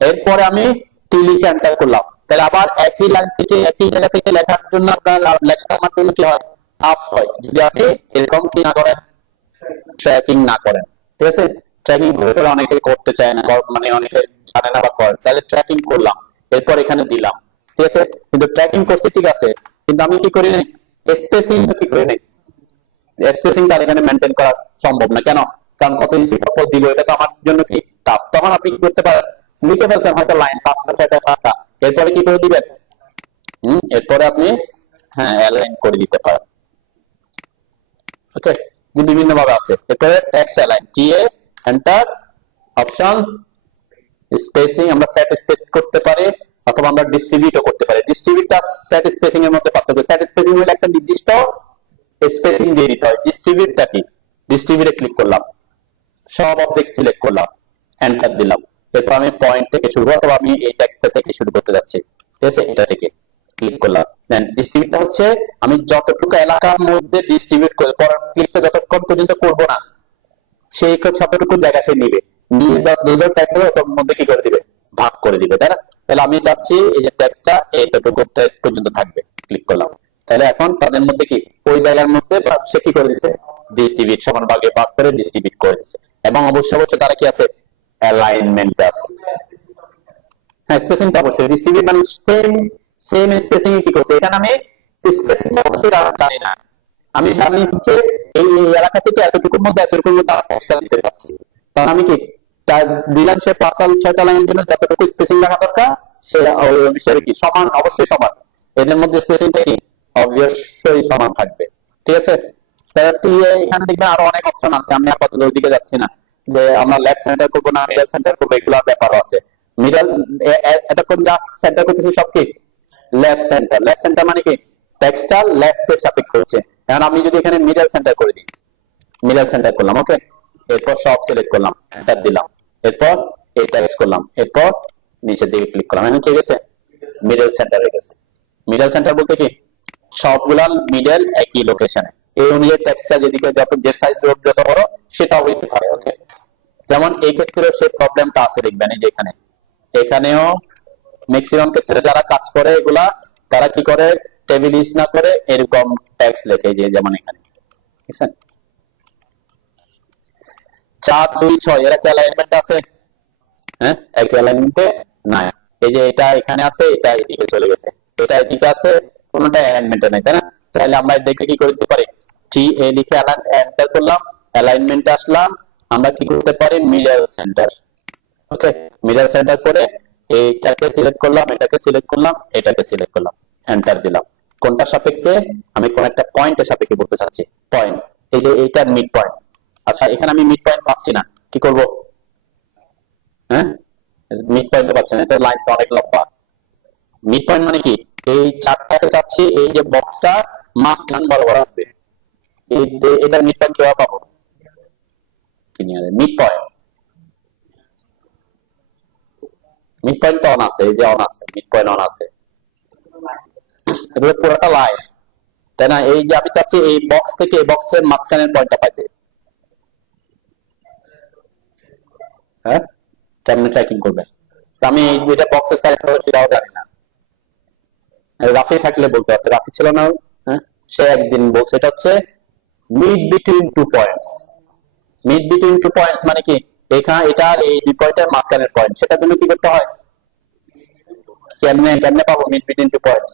এরপরে আমি টি লিখে এন্টার করলাম, তাহলে আবার একই লাইন থেকে একই জায়গা থেকে লেখার জন্য আপনার লেখাটা আমার জন্য কি হয়, টাফ হয়, যদি আপনি এরকম কি না করেন, ট্র্যাকিং না করেন, ঠিক আছে। ট্র্যাকিং করে অনেকে করতে চায় না, মানে অনেকে জানে না বা করে, তাহলে ট্র্যাকিং করলাম, এরপর এখানে দিলাম, ঠিক আছে। কিন্তু ট্র্যাকিং করছি ঠিক আছে, কিন্তু আমি কি করি নাই, স্পেসিং কি করি নাই, স্পেসিং তার এখানে মেনটেন করা সম্ভব না, কেন, কারণ কত ইঞ্চি কাপড় দিব এটা তো আমার জন্য কি টাফ। তখন আপনি কি করতে পারেন, লিখে ফেলছেন হয়তো লাইন 5টা 6টা 7টা, এরপরে কি করে দিবেন, এরপরে আপনি হ্যাঁ অ্যালাইন করে দিতে পারেন, ওকে, যে বিভিন্ন ভাবে আছে। এরপরে টেক্সট অ্যালাইন, টি এ এন্টার, অপশনস, স্পেসিং আমরা সেট স্পেস করতে পারি, অথবা আমরা ডিস্ট্রিবিউটও করতে পারি। ডিস্ট্রিবিউট আর সেট স্পেসিং এর মধ্যে পার্থক্য, সেট স্পেসিং হলো একটা নির্দিষ্ট স্পেসিং দিয়ে দিতে হয়, ডিস্ট্রিবিউটটা কি, ডিস্ট্রিবিউটে ক্লিক করলাম, সব অবজেক্ট সিলেক্ট করলাম, এন্টার দিলাম। এরপর আমি পয়েন্ট থেকে শুরু, অথবা আমি এই টেক্সট থেকে শুরু করতে যাচ্ছি, ঠিক আছে, এটা থেকে ক্লিক করলাম। দেন ডিস্ট্রিবিউট হচ্ছে আমি যতটুকু এলাকার মধ্যে ডিস্ট্রিবিউট করে, পরের ক্লিকটা যতক্ষণ পর্যন্ত করব না, সেই যতটুকু জায়গা সে নিবে, নিয়ে দুটো টেক্সট হবে ওর মধ্যে কি করে দিবে, ভাগ করে দিবে, তাই না। তাহলে আমি চাচ্ছি এই যে টেক্সটটা এতটুকু পর্যন্ত থাকবে, ক্লিক করলাম। তাহলে এখন তাদের মধ্যে কি ওই জায়গার মধ্যে সে কি করে দিচ্ছে, ডিস্ট্রিবিউট, সমান ভাগে ভাগ করে ডিস্ট্রিবিউট করে দিচ্ছে। এবং অবশ্যই অবশ্যই তারা কি আছে, অ্যালাইনমেন্ট আছে, হ্যাঁ স্পেসিংটা অবশ্যই ডিস্ট্রিবিউট মানে সেম সেম স্পেসিং কি করছে, এখানে আমি স্পেসিংটা অবশ্যই জানি না, আমি জানি হচ্ছে এই এলাকা থেকে এতটুকুর মধ্যে এতটুকুর মধ্যে টেক্সটটা দিতে চাচ্ছি, তখন আমি কি তার দিলাম, সে 5টা 6টা লাইনের জন্য যতটুকু স্পেসিং রাখা দরকার সে বিষয়ে কি সমান, অবশ্যই সমান, এদের মধ্যে স্পেসিংটা কি অবশ্যই সমান থাকবে, ঠিক আছে। এখানে দেখবেন আরো অনেক অপশন আছে, আমি আপাতত ওইদিকে যাচ্ছি না, যে আমরা লেফট সেন্টার করবো না মিডল সেন্টার করবো, এগুলোর ব্যাপারও আছে। মিডল এতক্ষণ যা সেন্টার করতেছি সব কি লেফট সেন্টার, লেফট সেন্টার মানে কি টেক্সটটা লেফট এর সাপেক্ষে হচ্ছে। এখন আমি যদি এখানে মিডল সেন্টার করে দিই, মিডল সেন্টার করলাম, ওকে, এরপর সব সিলেক্ট করলাম, এন্টার দিলাম, এরপর এই টেক্সট করলাম, এরপর নিচের দিকে ক্লিক করলাম, এখন কি গেছে, মিডল সেন্টার হয়ে গেছে। মিডল সেন্টার বলতে কি সবগুলা মিডল একই লোকেশনে, এই অনুযায়ী টেক্সটটা যেদিকে যত যে সাইজ যত বড় সেটাও হইতে পারে, ওকে। যেমন এই ক্ষেত্রে সেই প্রবলেমটা আছে, দেখবেন এই যে এখানেও ম্যাক্সিমাম ক্ষেত্রে যারা কাজ করে এগুলা, তারা কি করে টেবিল ইউজ না করে এরকম টেক্সট লেখে, যে যেমন এখানে দেখছেন 4 2 6 এর একটা অ্যালাইনমেন্ট আছে, হ্যাঁ একই অ্যালাইনমেন্টে না, এই যে এটা এখানে আছে, এটা এদিকে চলে গেছে, এটা এদিকে আছে, কোনটা অ্যালাইনমেন্টে নাই, তাই না। তাহলে আমরা দেখে কি করতে পারি, টি এ লিখে এন্টার করলাম, অ্যালাইনমেন্টে আসলাম, আমরা কি করতে পারি মিডল সেন্টার, ওকে, মিডল সেন্টার করে এইটাকে সিলেক্ট করলাম, এটাকে সিলেক্ট করলাম, এটাকে সিলেক্ট করলাম, এন্টার দিলাম। কোনটা সাপেক্ষে, আমি কোন একটা পয়েন্টের সাপেক্ষে বলতে চাচ্ছি, পয়েন্ট, এই যে এইটার মিড পয়েন্ট। আচ্ছা এখানে আমি মিড পয়েন্ট পাচ্ছি না, কি করব, হ্যাঁ মিড পয়েন্ট পাচ্ছি না, এটা লাইনটা অনেক লম্বা। মিড পয়েন্ট মানে কি, এই চারটাকে চাচ্ছি এই যে বক্সটা মাঝখান বরাবর আসবে, এটার মিড পয়েন্ট কিভাবে পাবো, মিড পয়েন্ট, মিড পয়েন্ট তো অন আছে, এই যে অন আছে, মিড পয়েন্ট অন আছে, এগুলো পুরোটা লাইন, তাই না। এই যে আমি চাচ্ছি এই বক্স থেকে এই বক্সের মাঝখানের পয়েন্টটা পাইতে, হ্যাঁ কেমনে ট্র্যাকিং করবেন, আমি এটা বক্সের সাইজ সেটাও জানি না, রাফি থাকলে বলতে পারতো, রাফি ছিল না, হ্যাঁ, সে একদিন বলছে এটা হচ্ছে mid between two points. Mid between two points মানে কি, এখানে এটা এই দুই পয়েন্টের মাঝখানের পয়েন্ট, সেটার জন্য কি করতে হয়, কেমনে কেমনে পাবো মিড বিটুইন টু পয়েন্টস?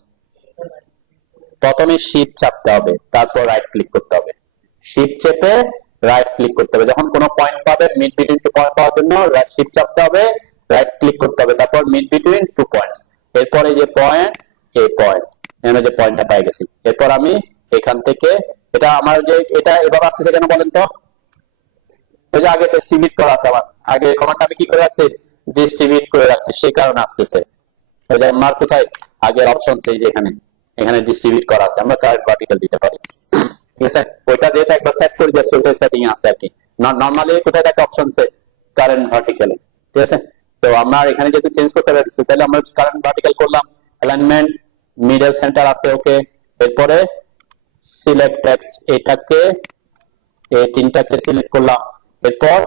প্রথমে শিফট চাপতে হবে, তারপর রাইট ক্লিক করতে হবে, শিফট চেপে রাইট ক্লিক করতে হবে। যখন কোনো পয়েন্ট পাবে মিড বিটুইন টু পয়েন্ট পাওয়ার জন্য শিফট চাপতে হবে, রাইট ক্লিক করতে হবে, তারপর মিড বিটুইন টু পয়েন্টস। এরপরে যে পয়েন্ট, এই পয়েন্ট, এখানে যে পয়েন্টটা পেয়ে গেছি, এরপর আমি এখান থেকে এটা আমার যে এটা এভাবে আসতেছে কেন বলেন তো? ওই যে আগে ডিস্ট্রিবিউট করা আছে, আমার আগে কমান্ডটা আমি কি করে রাখছি, ডিস্ট্রিবিউট করে রাখছি, সেই কারণে আসতেছে। ওই যে আমার কোথায় আগের অপশন, এই যে এখানে, এখানে ডিস্ট্রিবিউট করা আছে, আমরা কারেন্ট ভার্টিক্যাল দিতে পারি, ঠিক আছে। ওইটা যেটা একবার সেট করে দিয়েছে ওইটা সেটিং আছে আর কি। নরমালি কোথায় থাকে অপশন সে কারেন্ট ভার্টিক্যালে, ঠিক আছে। তো আমরা এখানে যেহেতু চেঞ্জ করতে পারছি, তাহলে আমরা কারেন্ট ভার্টিক্যাল করলাম, অ্যালাইনমেন্ট মিডল সেন্টার আছে, ওকে। এরপরে সিলেক্ট টেক্সট, এটাকে এই তিনটাকে সিলেক্ট করলাম। এরপর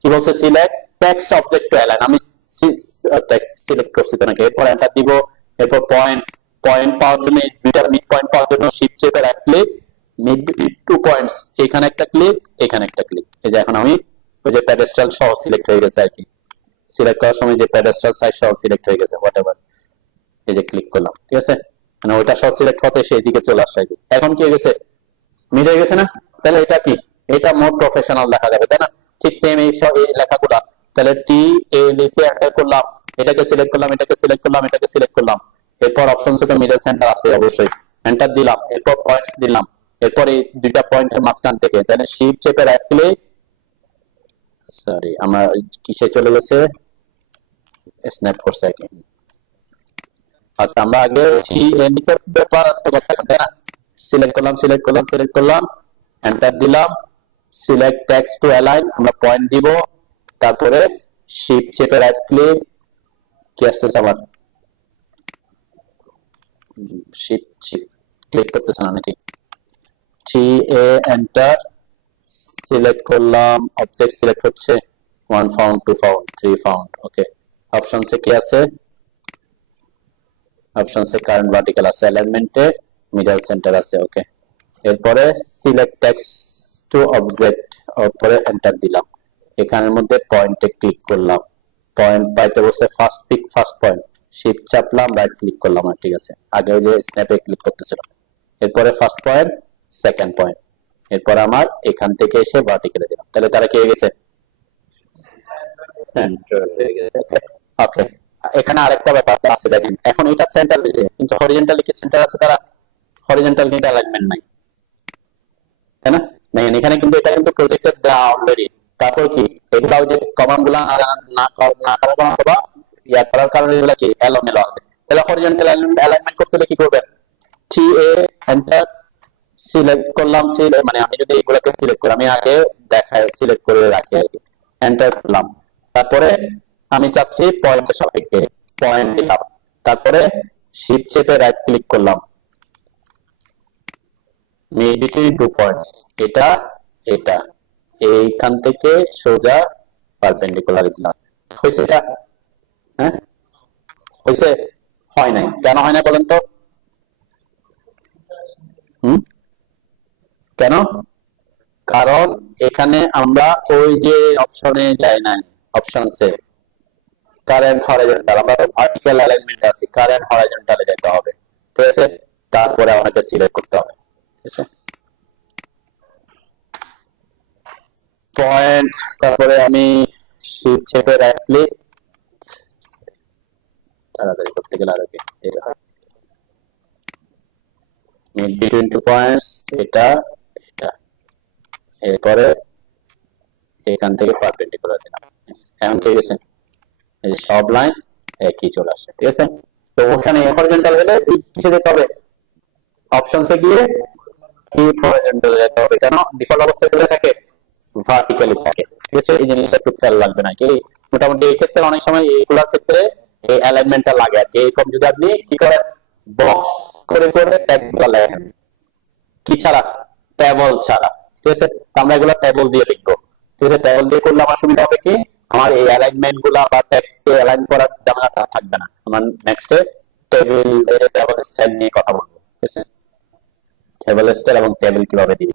কি বলছে, select text object to align, আমি টেক্সট সিলেক্ট করছি তো নাকি। এরপর এন্টার দিব। এরপর পয়েন্ট, পয়েন্ট পাওয়ার জন্য দুইটা মিড পয়েন্ট পাওয়ার জন্য শিফট চেপে right click, mid two points, এখানে একটা ক্লিক, এখানে একটা ক্লিক। এই যে এখন আমি ওই যে প্যাডেস্টাল সহ সিলেক্ট হয়ে গেছে আর কি, সিলেক্ট করার সময় যে প্যাডেস্টাল সাইজ সহ সিলেক্ট হয়ে গেছে, হোয়াটএভার। এই যে ক্লিক করলাম, ঠিক আছে, মানে ওইটা সহ সিলেক্ট হতে সেই দিকে চলে আসছে। এখন কি হয়ে গেছে, মিড হয়ে গেছে না? তাহলে এটা কি, এটা মোর প্রফেশনাল দেখা যাবে, তাই না? ঠিক সেম এই লেখাগুলা, তাহলে টি এ লিখে এন্টার করলাম, এটাকে সিলেক্ট করলাম, এটাকে সিলেক্ট করলাম, এটাকে সিলেক্ট করলাম। এরপর অপশন থেকে মিডল সেন্টার আছে অবশ্যই, এন্টার দিলাম। এরপর পয়েন্টস দিলাম, এরপর এই দুইটা পয়েন্টের মাঝখান থেকে তাহলে শিফট চেপে রাইট ক্লিক, সরি আমার কিসে চলে গেছে, স্ন্যাপ করছে আর কি। আচ্ছা আমরা আগে নিচের ব্যাপার তো কথা তাই না, সিলেক্ট করলাম, সিলেক্ট করলাম, সিলেক্ট করলাম, এন্টার দিলাম, সিলেক্ট টেক্সট টু অ্যালাইন, আমরা পয়েন্ট দিব, তারপরে শিফট চেপে রাইট ক্লিক, কি আসছে আবার শিফট ক্লিক করতেছে না নাকি, টি এ এন্টার, সিলেক্ট করলাম, অবজেক্ট সিলেক্ট হচ্ছে, 1 ফাউন্ড, 2 ফাউন্ড, 3 ফাউন্ড, ওকে। অপশনসে কি আছে, অপশনসে কারেন্ট ভার্টিক্যাল আছে, অ্যালাইনমেন্টে মিডল সেন্টার আছে, ওকে। এরপরে সিলেক্ট টেক্সট টু অবজেক্ট, এরপরে এন্টার দিলাম, এখানের মধ্যে পয়েন্টে ক্লিক করলাম, পয়েন্ট পাইতে বসে first pick first point, shift চাপলাম, রাইট ক্লিক করলাম, আর ঠিক আছে, আগে ওই যে স্ন্যাপে ক্লিক করতেছিলাম। এরপরে ফার্স্ট পয়েন্ট, সেকেন্ড পয়েন্ট, এরপর আমার এখান থেকে এসে ভার্টিক্যালে দিলাম, তাহলে তারা কি হয়ে গেছে, সেন্টার হয়ে গেছে, ওকে। এখানে আরেকটা ব্যাপার আছে দেখেন, এখন এটা সেন্টার দিয়েছে কিন্তু হরিজন্টালি কি সেন্টার আছে, তারা হরিজন্টাল কিন্তু অ্যালাইনমেন্ট নাই, তাই না? দেখেন এখানে কিন্তু এটা কিন্তু প্রজেক্টেড দেওয়া অলরেডি। তারপর কি এগুলা ওই যে কমান্ড গুলা না করার কারণে অথবা ইয়া করার কারণে এগুলা কি এলোমেলো আছে। তাহলে হরিজন্টাল অ্যালাইনমেন্ট করতে হলে কি করবেন, টি এ এন্টার, সিলেক্ট করলাম, মানে আমি যদি এগুলাকে সিলেক্ট করি, আমি আগে দেখায় সিলেক্ট করে রাখি আর কি, এন্টার করলাম, তারপরে আমি চাচ্ছি পয়েন্টের সাপেক্ষে পয়েন্ট দিলাম, তারপরে শিফট চেপে রাইট ক্লিক করলাম, মিড বিটুইন টু পয়েন্টস, এটা এটা এইখান থেকে সোজা পারপেন্ডিকুলার দিলাম, হয়েছে এটা? হ্যাঁ হয়েছে? হয় নাই, কেন হয় না বলেন তো? কেন? কারণ এখানে আমরা ওই যে অপশনে যাই নাই, অপশনসে কারেন্ট হরাইজন্টাল, আমরা তো ভার্টিক্যাল অ্যালাইনমেন্ট আছি, কারেন্ট হরাইজন্টালে যেতে হবে, ঠিক আছে। তারপরে আমাকে সিলেক্ট করতে হবে, ঠিক আছে, পয়েন্ট, তারপরে আমি শিফট চেপে রাইট ক্লিক, তাড়াতাড়ি করতে গেলে আরো মিড বিটুইন টু পয়েন্টস, এটা এটা, এরপরে এখান থেকে পারপেন্ডিকুলার দিলাম, এখন কি গেছে, এই সব লাইন একই চলে আসছে, ঠিক আছে। তো ওখানে হরিজন্টাল হলে কিসে যেতে হবে, অপশনসে গিয়ে কি হরিজন্টাল যেতে হবে, কেন ডিফল্ট অবস্থায় চলে থাকে ভার্টিক্যালি থাকে, ঠিক আছে। এই জিনিসটা একটু খেয়াল লাগবে না কি, মোটামুটি এই ক্ষেত্রে অনেক সময় এইগুলোর ক্ষেত্রে এই অ্যালাইনমেন্টটা লাগে আর কি। এরকম যদি আপনি কি করেন, বক্স করে করে ট্যাগগুলো লেখেন, কি ছাড়া, ট্যাবল ছাড়া, ঠিক আছে। তো আমরা এগুলো ট্যাবল দিয়ে লিখবো, ঠিক আছে। ট্যাবল দিয়ে করলে আমার সুবিধা হবে কি, আমার এই অ্যালাইনমেন্ট গুলা বা টেক্সটকে অ্যালাইন করার ঝামেলাটা থাকবে না, আমার নেক্সটে টেবিল টেবল স্টাইল নিয়ে কথা বলবো, ঠিক আছে? টেবল স্টাইল এবং টেবিল কিভাবে দিবে।